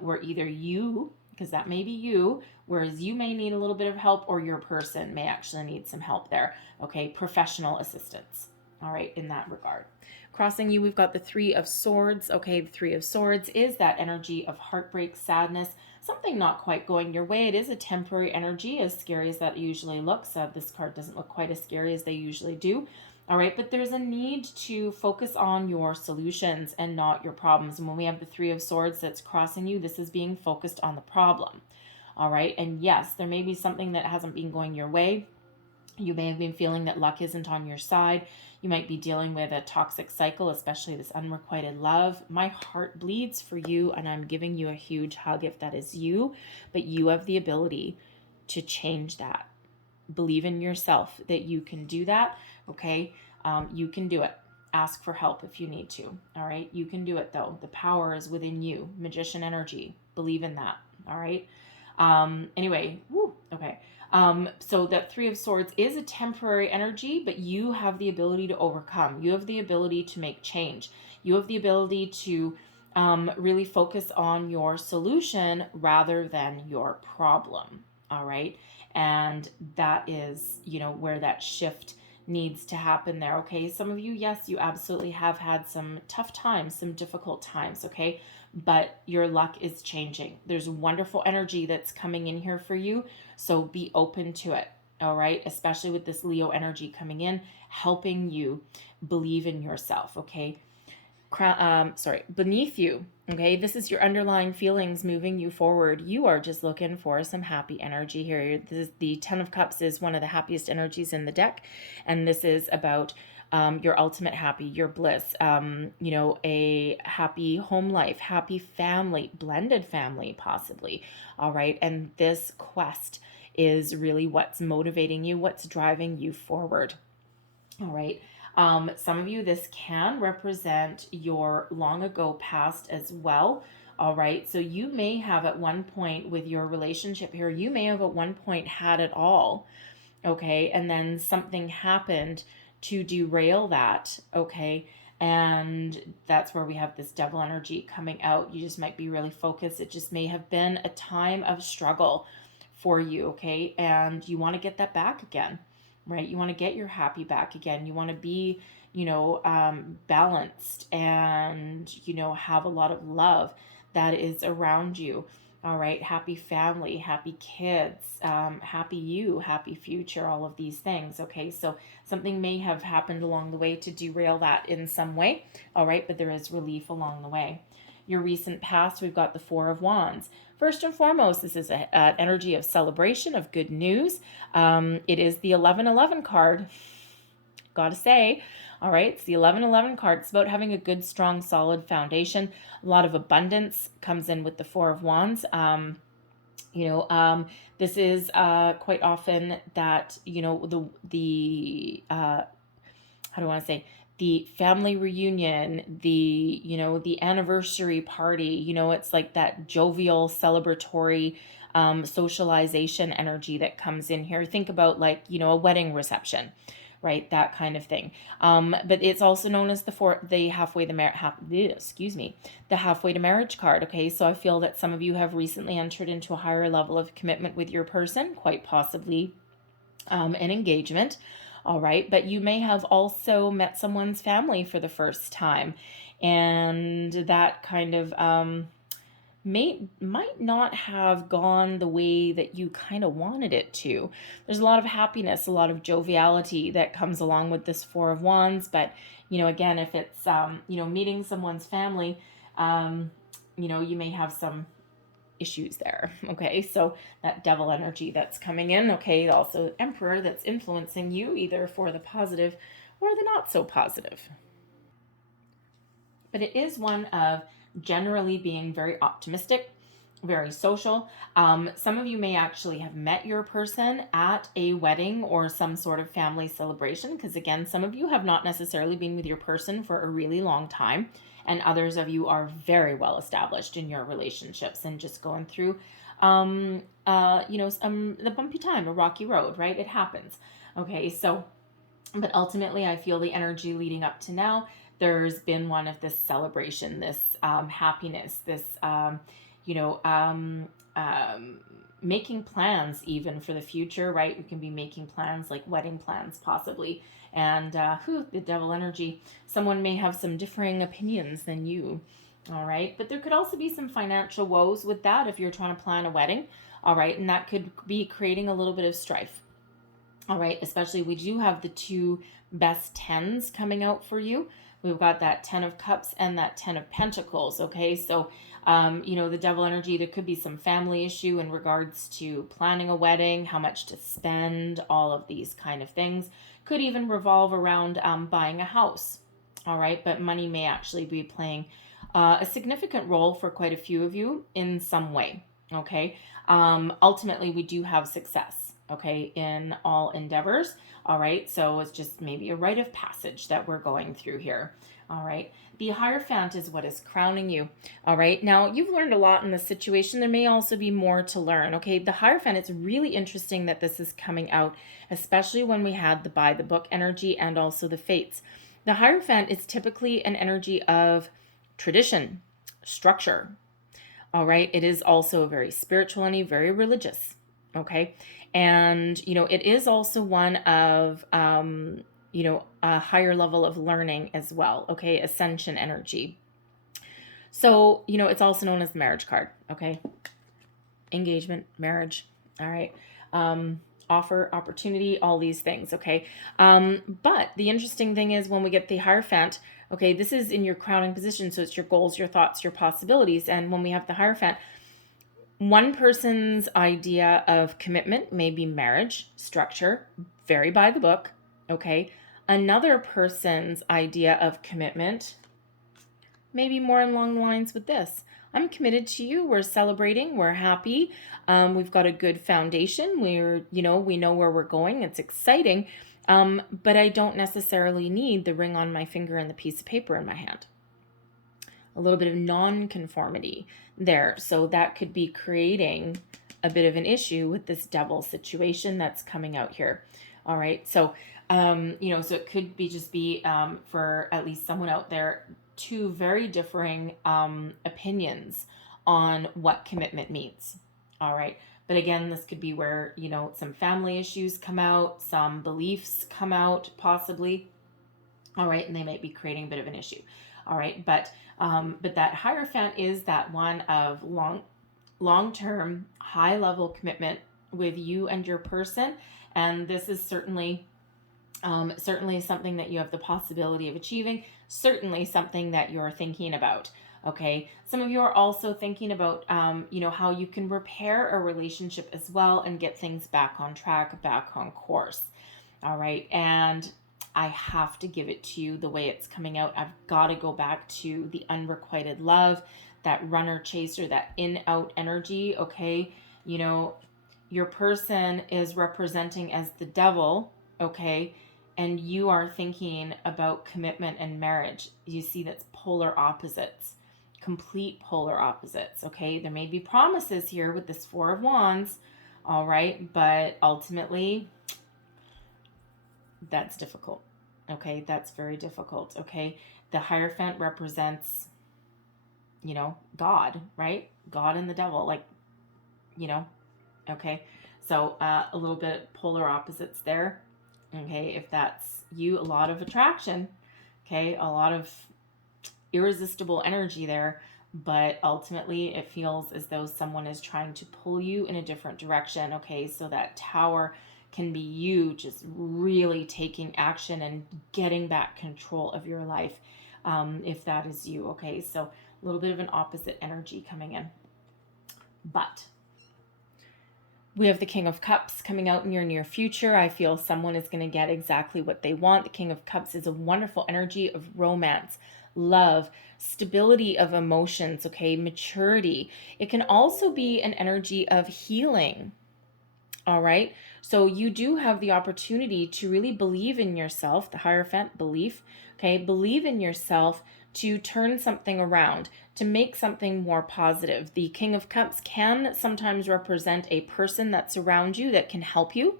where either you, because that may be you, whereas you may need a little bit of help, or your person may actually need some help there, okay? Professional assistance, all right, in that regard. Crossing you, we've got the Three of Swords, okay? The Three of Swords is that energy of heartbreak, sadness, something not quite going your way. It is a temporary energy, as scary as that usually looks. This card doesn't look quite as scary as they usually do. All right, but there's a need to focus on your solutions and not your problems. And when we have the Three of Swords that's crossing you, this is being focused on the problem. All right, and yes, there may be something that hasn't been going your way. You may have been feeling that luck isn't on your side. You might be dealing with a toxic cycle, especially this unrequited love. My heart bleeds for you, and I'm giving you a huge hug if that is you, but you have the ability to change that. Believe in yourself that you can do that, okay? You can do it. Ask for help if you need to, all right? You can do it, though. The power is within you. Magician energy. Believe in that, all right? Anyway, okay. So that Three of Swords is a temporary energy, but you have the ability to overcome. You have the ability to make change. You have the ability to really focus on your solution rather than your problem, all right? And that is, where that shift needs to happen there, okay? Some of you, yes, you absolutely have had some tough times, some difficult times, okay? But your luck is changing. There's wonderful energy that's coming in here for you, so be open to it, all right? Especially with this Leo energy coming in, helping you believe in yourself, okay? Beneath you, okay? This is your underlying feelings moving you forward. You are just looking for some happy energy here. The Ten of Cups is one of the happiest energies in the deck, and this is about your ultimate happy, your bliss, you know, a happy home life, happy family, blended family, possibly. All right. And this quest is really what's motivating you, what's driving you forward. All right. Some of you, this can represent your long ago past as well. All right. So you may have at one point with your relationship here, you may have at one point had it all. Okay. And then something happened to derail that. Okay. And that's where we have this devil energy coming out. You just might be really focused. It just may have been a time of struggle for you. Okay. And you want to get that back again, right? You want to get your happy back again. You want to be, you know, balanced and, you know, have a lot of love that is around you. All right. Happy family, happy kids, happy you, happy future, all of these things. Okay. So something may have happened along the way to derail that in some way. All right. But there is relief along the way. Your recent past, we've got the Four of Wands. First and foremost, this is an energy of celebration, of good news. It is the 1111 card. Gotta say, all right, it's the 1111 card. It's about having a good, strong, solid foundation. A lot of abundance comes in with the Four of Wands. This is quite often that, you know, the how do I want to say, the family reunion, the, you know, the anniversary party, you know, it's like that jovial, celebratory, socialization energy that comes in here. Think about like, you know, a wedding reception, right? That kind of thing. But it's also known as the halfway to marriage card. Okay. So I feel that some of you have recently entered into a higher level of commitment with your person, quite possibly, an engagement. All right. But you may have also met someone's family for the first time. And that kind of might not have gone the way that you kind of wanted it to. There's a lot of happiness, a lot of joviality that comes along with this Four of Wands. But, you know, again, if it's, you know, meeting someone's family, you know, you may have some issues there. Okay, so that devil energy that's coming in. Okay, also Emperor that's influencing you either for the positive or the not so positive. But it is one of generally being very optimistic, very social. Some of you may actually have met your person at a wedding or some sort of family celebration, because again, some of you have not necessarily been with your person for a really long time, and others of you are very well established in your relationships and just going through, the bumpy time, a rocky road, right? It happens. Okay, so, but ultimately, I feel the energy leading up to now, there's been one of this celebration, this happiness, this, making plans even for the future, right? We can be making plans like wedding plans possibly. And the devil energy, someone may have some differing opinions than you. All right. But there could also be some financial woes with that if you're trying to plan a wedding. All right. And that could be creating a little bit of strife. All right. Especially we do have the two best tens coming out for you. We've got that 10 of Cups and that 10 of Pentacles. Okay. So, the devil energy, there could be some family issue in regards to planning a wedding, how much to spend, all of these kind of things. Could even revolve around buying a house. All right. But money may actually be playing a significant role for quite a few of you in some way. Okay. Ultimately, we do have success. Okay. In all endeavors. All right. So it's just maybe a rite of passage that we're going through here. All right. The Hierophant is what is crowning you. All right. Now, you've learned a lot in this situation. There may also be more to learn. Okay. The Hierophant, it's really interesting that this is coming out, especially when we had the by the book energy and also the fates. The Hierophant is typically an energy of tradition, structure. All right. It is also very spiritual and very religious. Okay. And, it is also one of, a higher level of learning as well. Okay. Ascension energy. So, it's also known as the marriage card. Okay. Engagement, marriage. All right. Offer, opportunity, all these things. Okay. But the interesting thing is when we get the Hierophant, okay, this is in your crowning position. So it's your goals, your thoughts, your possibilities. And when we have the Hierophant, one person's idea of commitment may be marriage, structure, very by the book, okay? Another person's idea of commitment may be more along the lines with this. I'm committed to you. We're celebrating. We're happy. We've got a good foundation. We know where we're going. It's exciting. But I don't necessarily need the ring on my finger and the piece of paper in my hand. A little bit of non-conformity there. So that could be creating a bit of an issue with this devil situation that's coming out here. All right. So, so it could be for at least someone out there, two very differing opinions on what commitment means. All right. But again, this could be where, some family issues come out, some beliefs come out, possibly. All right. And they might be creating a bit of an issue. All right. But that Hierophant is that one of long-term, high-level commitment with you and your person. And this is certainly something that you have the possibility of achieving, certainly something that you're thinking about. Okay. Some of you are also thinking about, how you can repair a relationship as well and get things back on track, back on course. All right. And I have to give it to you the way it's coming out. I've got to go back to the unrequited love, that runner chaser, that in-out energy. Okay. Your person is representing as the devil. Okay. And you are thinking about commitment and marriage. You see, that's polar opposites, complete polar opposites. Okay. There may be promises here with this Four of Wands. All right. But ultimately, that's difficult. Okay. That's very difficult. Okay. The Hierophant represents, God, right? God and the devil, okay. So a little bit polar opposites there. Okay. If that's you, a lot of attraction. Okay. A lot of irresistible energy there. But ultimately, it feels as though someone is trying to pull you in a different direction. Okay. So that Tower can be you just really taking action and getting back control of your life, if that is you. Okay, so a little bit of an opposite energy coming in. But we have the King of Cups coming out in your near future. I feel someone is going to get exactly what they want. The King of Cups is a wonderful energy of romance, love, stability of emotions, okay, maturity. It can also be an energy of healing. All right. So you do have the opportunity to really believe in yourself, the Hierophant belief, okay? Believe in yourself to turn something around, to make something more positive. The King of Cups can sometimes represent a person that's around you that can help you.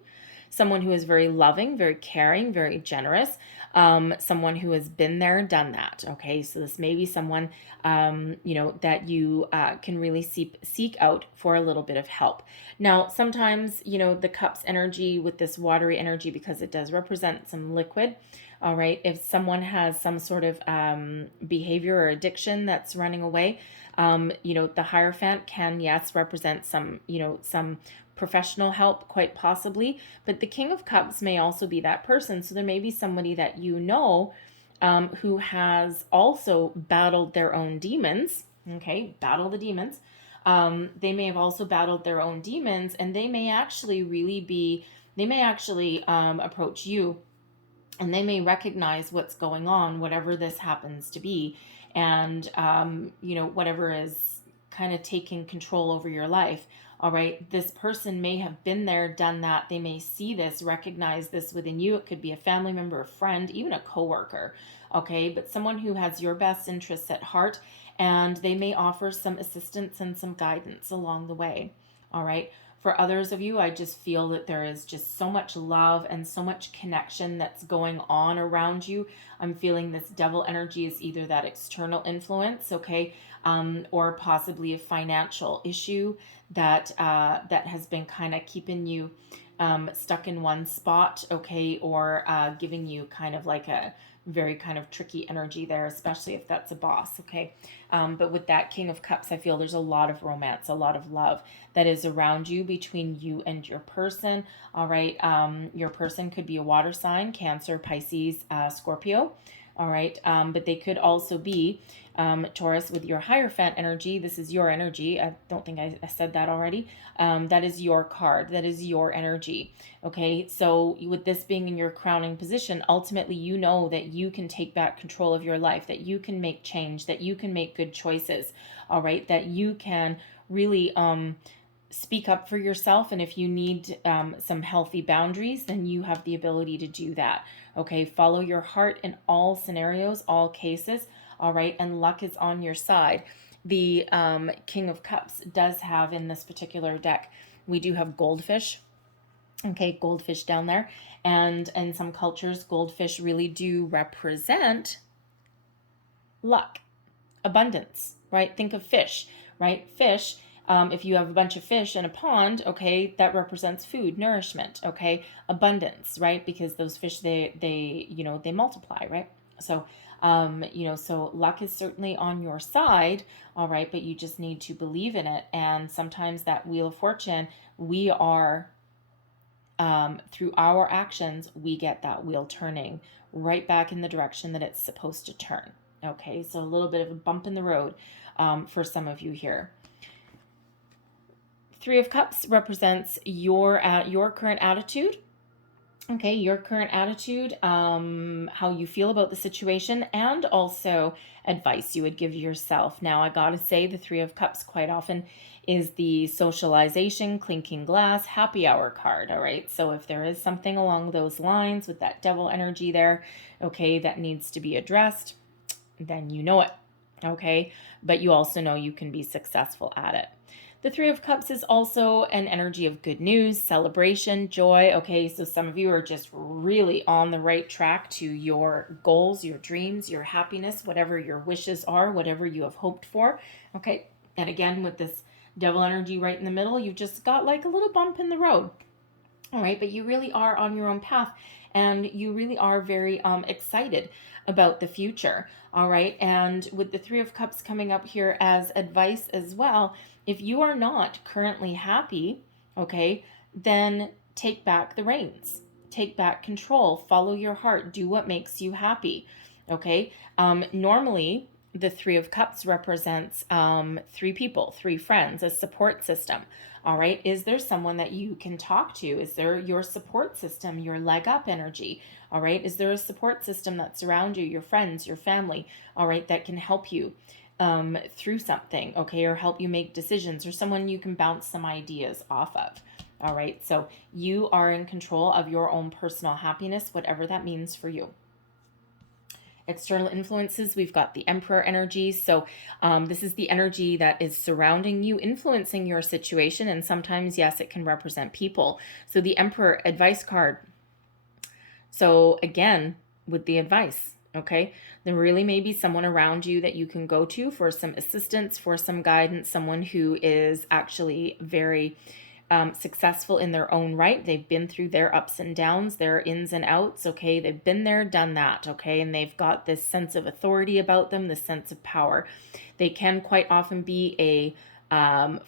Someone who is very loving, very caring, very generous. Someone who has been there, done that. Okay, so this may be someone, that you can really seek out for a little bit of help. Now, sometimes, the cups energy with this watery energy, because it does represent some liquid. All right, if someone has some sort of behavior or addiction that's running away, the Hierophant can, yes, represent some professional help, quite possibly, but the King of Cups may also be that person. So there may be somebody that who has also battled their own demons. Okay, battle the demons. They may have also battled their own demons, and they may actually approach you, and they may recognize what's going on, whatever this happens to be, and whatever is kind of taking control over your life. All right, this person may have been there, done that. They may see this, recognize this within you. It could be a family member, a friend, even a coworker. Okay, but someone who has your best interests at heart, and they may offer some assistance and some guidance along the way. All right. For others of you, I just feel that there is just so much love and so much connection that's going on around you. I'm feeling this devil energy is either that external influence, okay, or possibly a financial issue that has been kind of keeping you stuck in one spot, okay, or giving you kind of like a very kind of tricky energy there, especially if that's a boss, okay? But with that King of Cups, I feel there's a lot of romance, a lot of love that is around you, between you and your person, all right? Your person could be a water sign, Cancer, Pisces, Scorpio, All right. But they could also be Taurus with your Hierophant energy. This is your energy. I don't think I said that already. That is your card. That is your energy. Okay. So with this being in your crowning position, ultimately, you know that you can take back control of your life, that you can make change, that you can make good choices. All right. That you can really speak up for yourself. And if you need some healthy boundaries, then you have the ability to do that. Okay. Follow your heart in all scenarios, all cases. All right. And luck is on your side. The King of Cups does have in this particular deck, we do have goldfish. Okay. Goldfish down there. And in some cultures, goldfish really do represent luck, abundance, right? Think of fish, right? Fish, if you have a bunch of fish in a pond, okay, that represents food, nourishment, okay, abundance, right? Because those fish, they multiply, right? So, so luck is certainly on your side, all right, but you just need to believe in it. And sometimes that Wheel of Fortune, we are, through our actions, we get that wheel turning right back in the direction that it's supposed to turn. Okay, so a little bit of a bump in the road for some of you here. Three of Cups represents your current attitude. Okay, your current attitude, how you feel about the situation, and also advice you would give yourself. Now, I gotta say, the Three of Cups quite often is the socialization, clinking glass, happy hour card, all right? So if there is something along those lines with that devil energy there, okay, that needs to be addressed, then you know it, okay? But you also know you can be successful at it. The Three of Cups is also an energy of good news, celebration, joy. Okay, so some of you are just really on the right track to your goals, your dreams, your happiness, whatever your wishes are, whatever you have hoped for. Okay, and again, with this devil energy right in the middle, you've just got like a little bump in the road. All right, but you really are on your own path, and you really are very excited about the future. All right, and with the Three of Cups coming up here as advice as well, if you are not currently happy, okay, then take back the reins, take back control, follow your heart, do what makes you happy. Okay, normally the Three of Cups represents three people, three friends, a support system. All right. Is there someone that you can talk to? Is there your support system, your leg up energy? All right. Is there a support system that's around you, your friends, your family? All right. That can help you through something. Okay. Or help you make decisions, or someone you can bounce some ideas off of. All right. So you are in control of your own personal happiness, whatever that means for you. External influences, we've got the Emperor energy. So this is the energy that is surrounding you, influencing your situation. And sometimes, yes, it can represent people. So the Emperor advice card. So again, with the advice, okay, there really may be someone around you that you can go to for some assistance, for some guidance, someone who is actually very successful in their own right. They've been through their ups and downs, their ins and outs. Okay. They've been there, done that. Okay. And they've got this sense of authority about them, this sense of power. They can quite often be a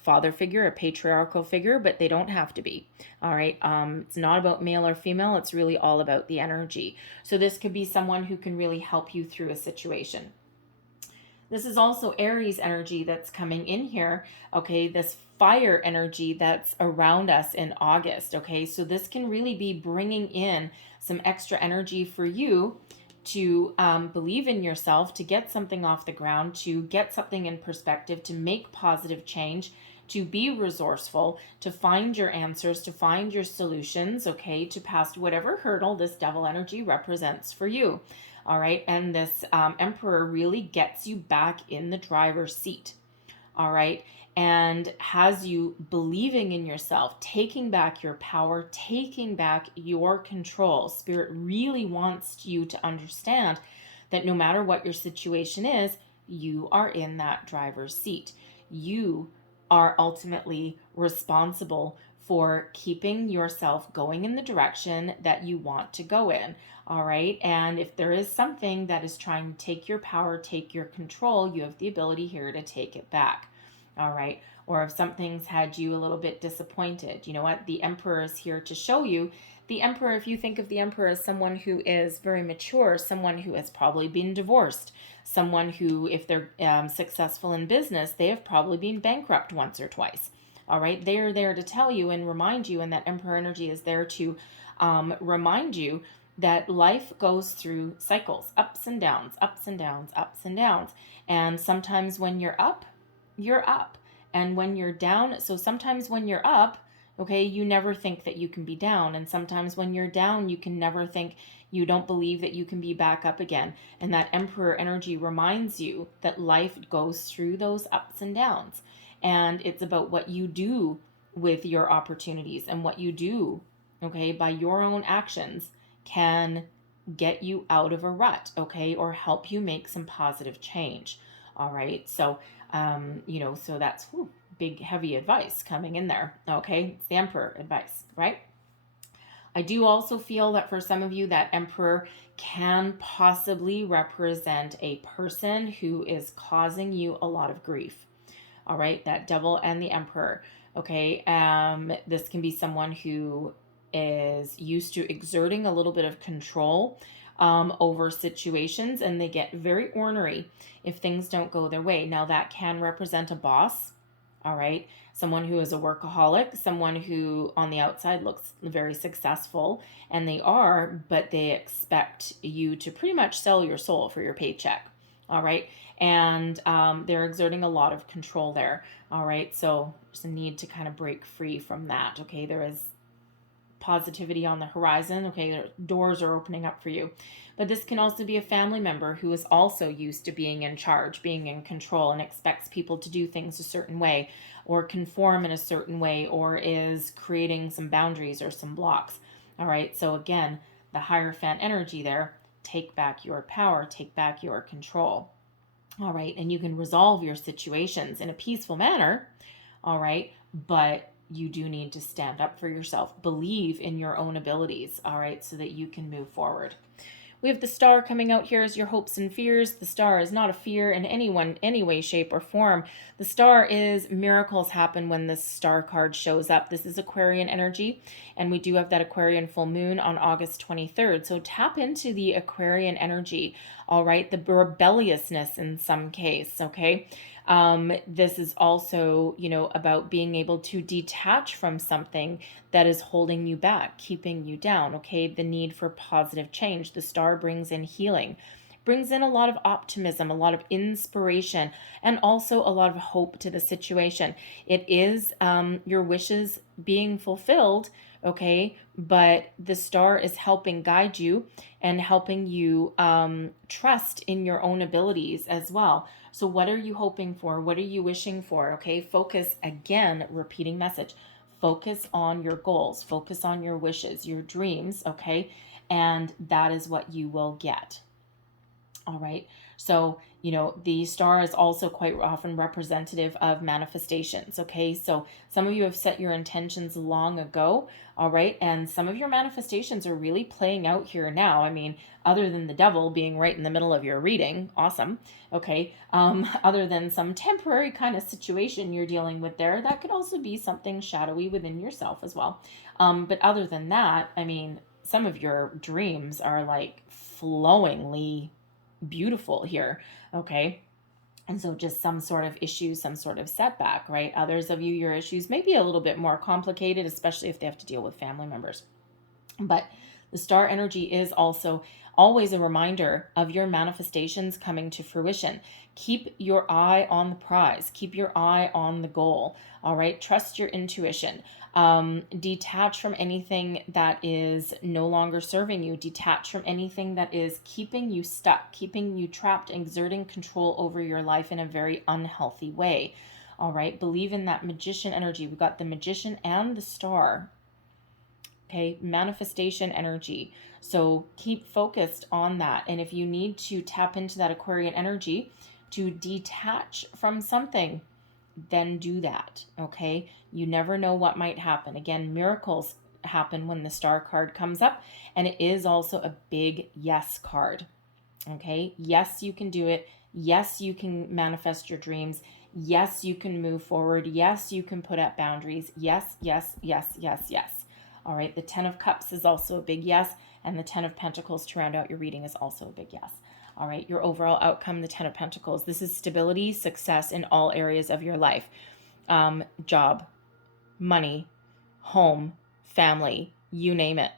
father figure, a patriarchal figure, but they don't have to be. All right. It's not about male or female. It's really all about the energy. So this could be someone who can really help you through a situation. This is also Aries energy that's coming in here. Okay, this fire energy that's around us in August. Okay, so this can really be bringing in some extra energy for you to believe in yourself, to get something off the ground, to get something in perspective, to make positive change, to be resourceful, to find your answers, to find your solutions, okay, to pass whatever hurdle this devil energy represents for you. All right, and this Emperor really gets you back in the driver's seat. All right, and has you believing in yourself, taking back your power, taking back your control. Spirit really wants you to understand that no matter what your situation is, you are in that driver's seat. You are ultimately responsible for keeping yourself going in the direction that you want to go in. All right. And if there is something that is trying to take your power, take your control, you have the ability here to take it back. All right. or if something's had you a little bit disappointed. You know what? The Emperor is here to show you. The Emperor, if you think of the Emperor as someone who is very mature, someone who has probably been divorced, someone who, if they're successful in business, they have probably been bankrupt once or twice. All right, they are there to tell you and remind you, and that Emperor energy is there to remind you that life goes through cycles, ups and downs, ups and downs, ups and downs. And sometimes when you're up, you're up. And when you're down, so sometimes when you're up, okay, you never think that you can be down. And sometimes when you're down, you can never think, you don't believe that you can be back up again. And that Emperor energy reminds you that life goes through those ups and downs. And it's about what you do with your opportunities, and what you do, okay, by your own actions can get you out of a rut, okay, or help you make some positive change. All right. So, so that's big, heavy advice coming in there. Okay. It's the Emperor advice, right? I do also feel that for some of you, that Emperor can possibly represent a person who is causing you a lot of grief. All right. That Devil and the Emperor. Okay. This can be someone who is used to exerting a little bit of control over situations, and they get very ornery if things don't go their way. Now, that can represent a boss, all right? Someone who is a workaholic, someone who on the outside looks very successful, and they are, but they expect you to pretty much sell your soul for your paycheck, all right? And they're exerting a lot of control there, all right? So there's a need to kind of break free from that, okay? There is positivity on the horizon. Okay, doors are opening up for you. But this can also be a family member who is also used to being in charge, being in control, and expects people to do things a certain way, or conform in a certain way, or is creating some boundaries or some blocks. All right, so again, the Hierophant energy there, take back your power, take back your control. All right, and you can resolve your situations in a peaceful manner. All right, but you do need to stand up for yourself. Believe in your own abilities, all right, so that you can move forward. We have the Star coming out here as your hopes and fears. The Star is not a fear in any way, shape, or form. The Star is miracles happen when this Star card shows up. This is Aquarian energy, and we do have that Aquarian full moon on August 23rd. So tap into the Aquarian energy, all right? The rebelliousness in some case, okay? This is also, about being able to detach from something that is holding you back, keeping you down, okay? The need for positive change. The Star brings in healing, brings in a lot of optimism, a lot of inspiration, and also a lot of hope to the situation. It is your wishes being fulfilled, okay? But the Star is helping guide you and helping you trust in your own abilities as well. So what are you hoping for? What are you wishing for? Okay, focus, again, repeating message. Focus on your goals. Focus on your wishes, your dreams, okay? And that is what you will get. All right. So, the Star is also quite often representative of manifestations. Okay. So some of you have set your intentions long ago. All right. And some of your manifestations are really playing out here now. I mean, other than the Devil being right in the middle of your reading. Awesome. Okay. Other than some temporary kind of situation you're dealing with there, that could also be something shadowy within yourself as well. But other than that, I mean, some of your dreams are like flowingly beautiful here, okay? And so just some sort of issue, some sort of setback, right? Others of you, your issues may be a little bit more complicated, especially if they have to deal with family members. But the Star energy is also always a reminder of your manifestations coming to fruition. Keep your eye on the prize. Keep your eye on the goal. All right. Trust your intuition. Detach from anything that is no longer serving you. Detach from anything that is keeping you stuck, keeping you trapped, exerting control over your life in a very unhealthy way. All right. Believe in that Magician energy. We've got the Magician and the Star. Okay, manifestation energy. So keep focused on that. And if you need to tap into that Aquarian energy to detach from something, then do that. Okay, you never know what might happen. Again, miracles happen when the Star card comes up, and it is also a big yes card. Okay, yes, you can do it. Yes, you can manifest your dreams. Yes, you can move forward. Yes, you can put up boundaries. Yes, yes, yes, yes, yes. All right. The 10 of Cups is also a big yes. And the 10 of Pentacles to round out your reading is also a big yes. All right. Your overall outcome, the 10 of Pentacles. This is stability, success in all areas of your life. Job, money, home, family, you name it.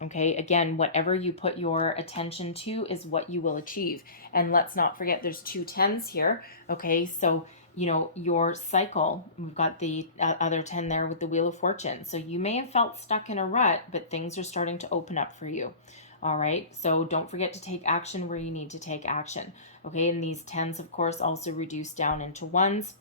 Okay, again, whatever you put your attention to is what you will achieve. And let's not forget there's 2 10s here. Okay, so your cycle, we've got the other 10 there with the Wheel of Fortune. So you may have felt stuck in a rut, but things are starting to open up for you. All right, so don't forget to take action where you need to take action. Okay, and these 10s, of course, also reduce down into 1s.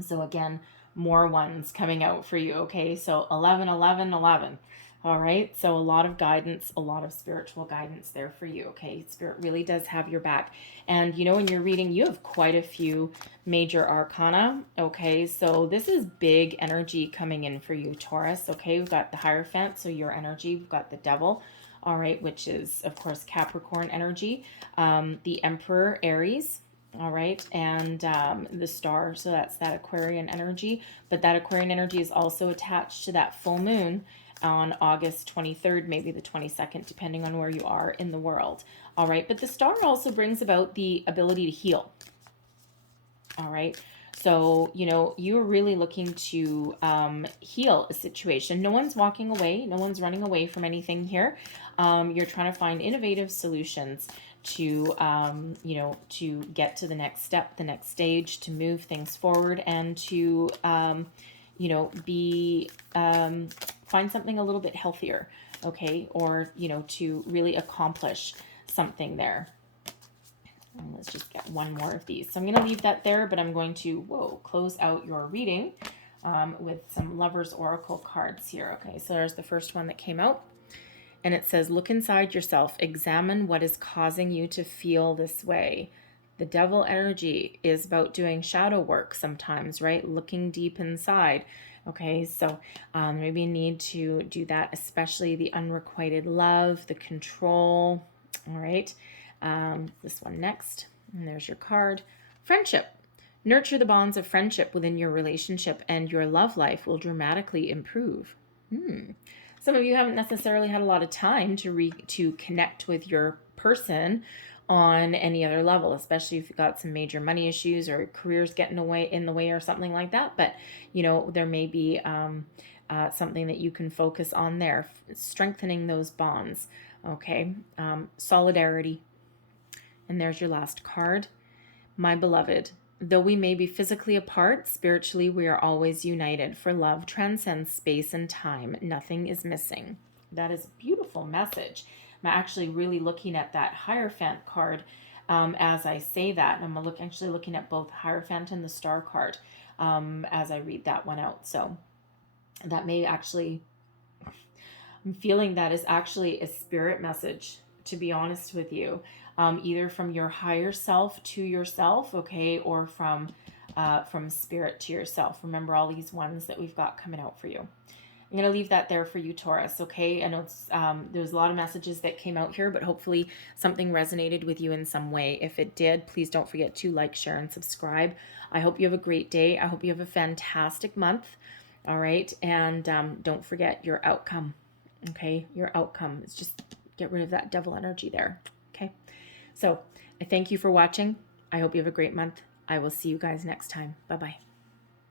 So again, more 1s coming out for you. Okay, so 11, 11, 11. All right, so a lot of guidance, a lot of spiritual guidance there for you. Okay, Spirit really does have your back. And in your reading, you have quite a few major arcana. Okay, so this is big energy coming in for you, Taurus. Okay, we've got the Hierophant, so your energy. We've got the Devil, all right, which is, of course, Capricorn energy. The Emperor, Aries. All right, and the Star, so that's that Aquarian energy. But that Aquarian energy is also attached to that full moon on August 23rd, maybe the 22nd, depending on where you are in the world. All right, but the Star also brings about the ability to heal. All right, so you're really looking to heal a situation. No one's walking away, no one's running away from anything here. You're trying to find innovative solutions to to get to the next step, the next stage, to move things forward, and to be find something a little bit healthier, okay, or to really accomplish something there. And let's just get one more of these. So I'm going to leave that there, but I'm going to close out your reading with some Lovers Oracle cards here. Okay, so there's the first one that came out. And it says, look inside yourself. Examine what is causing you to feel this way. The Devil energy is about doing shadow work sometimes, right? Looking deep inside. Okay, so maybe you need to do that, especially the unrequited love, the control. All right, this one next. And there's your card. Friendship. Nurture the bonds of friendship within your relationship, and your love life will dramatically improve. Some of you haven't necessarily had a lot of time to connect with your person on any other level, especially if you've got some major money issues or careers getting in the way or something like that. But there may be something that you can focus on there, strengthening those bonds. Okay, solidarity. And there's your last card. My beloved, though we may be physically apart, spiritually we are always united, for love transcends space and time. Nothing is missing. That is a beautiful message. I'm actually really looking at that Hierophant card as I say that. I'm actually looking at both Hierophant and the Star card as I read that one out. So that may actually, I'm feeling that is actually a spirit message, to be honest with you. Either from your higher self to yourself, okay, or from spirit to yourself. Remember all these ones that we've got coming out for you. I'm going to leave that there for you, Taurus, okay? I know there's a lot of messages that came out here, but hopefully something resonated with you in some way. If it did, please don't forget to like, share, and subscribe. I hope you have a great day. I hope you have a fantastic month, all right? And don't forget your outcome, okay? Your outcome is just get rid of that devil energy there, okay? So I thank you for watching. I hope you have a great month. I will see you guys next time. Bye-bye.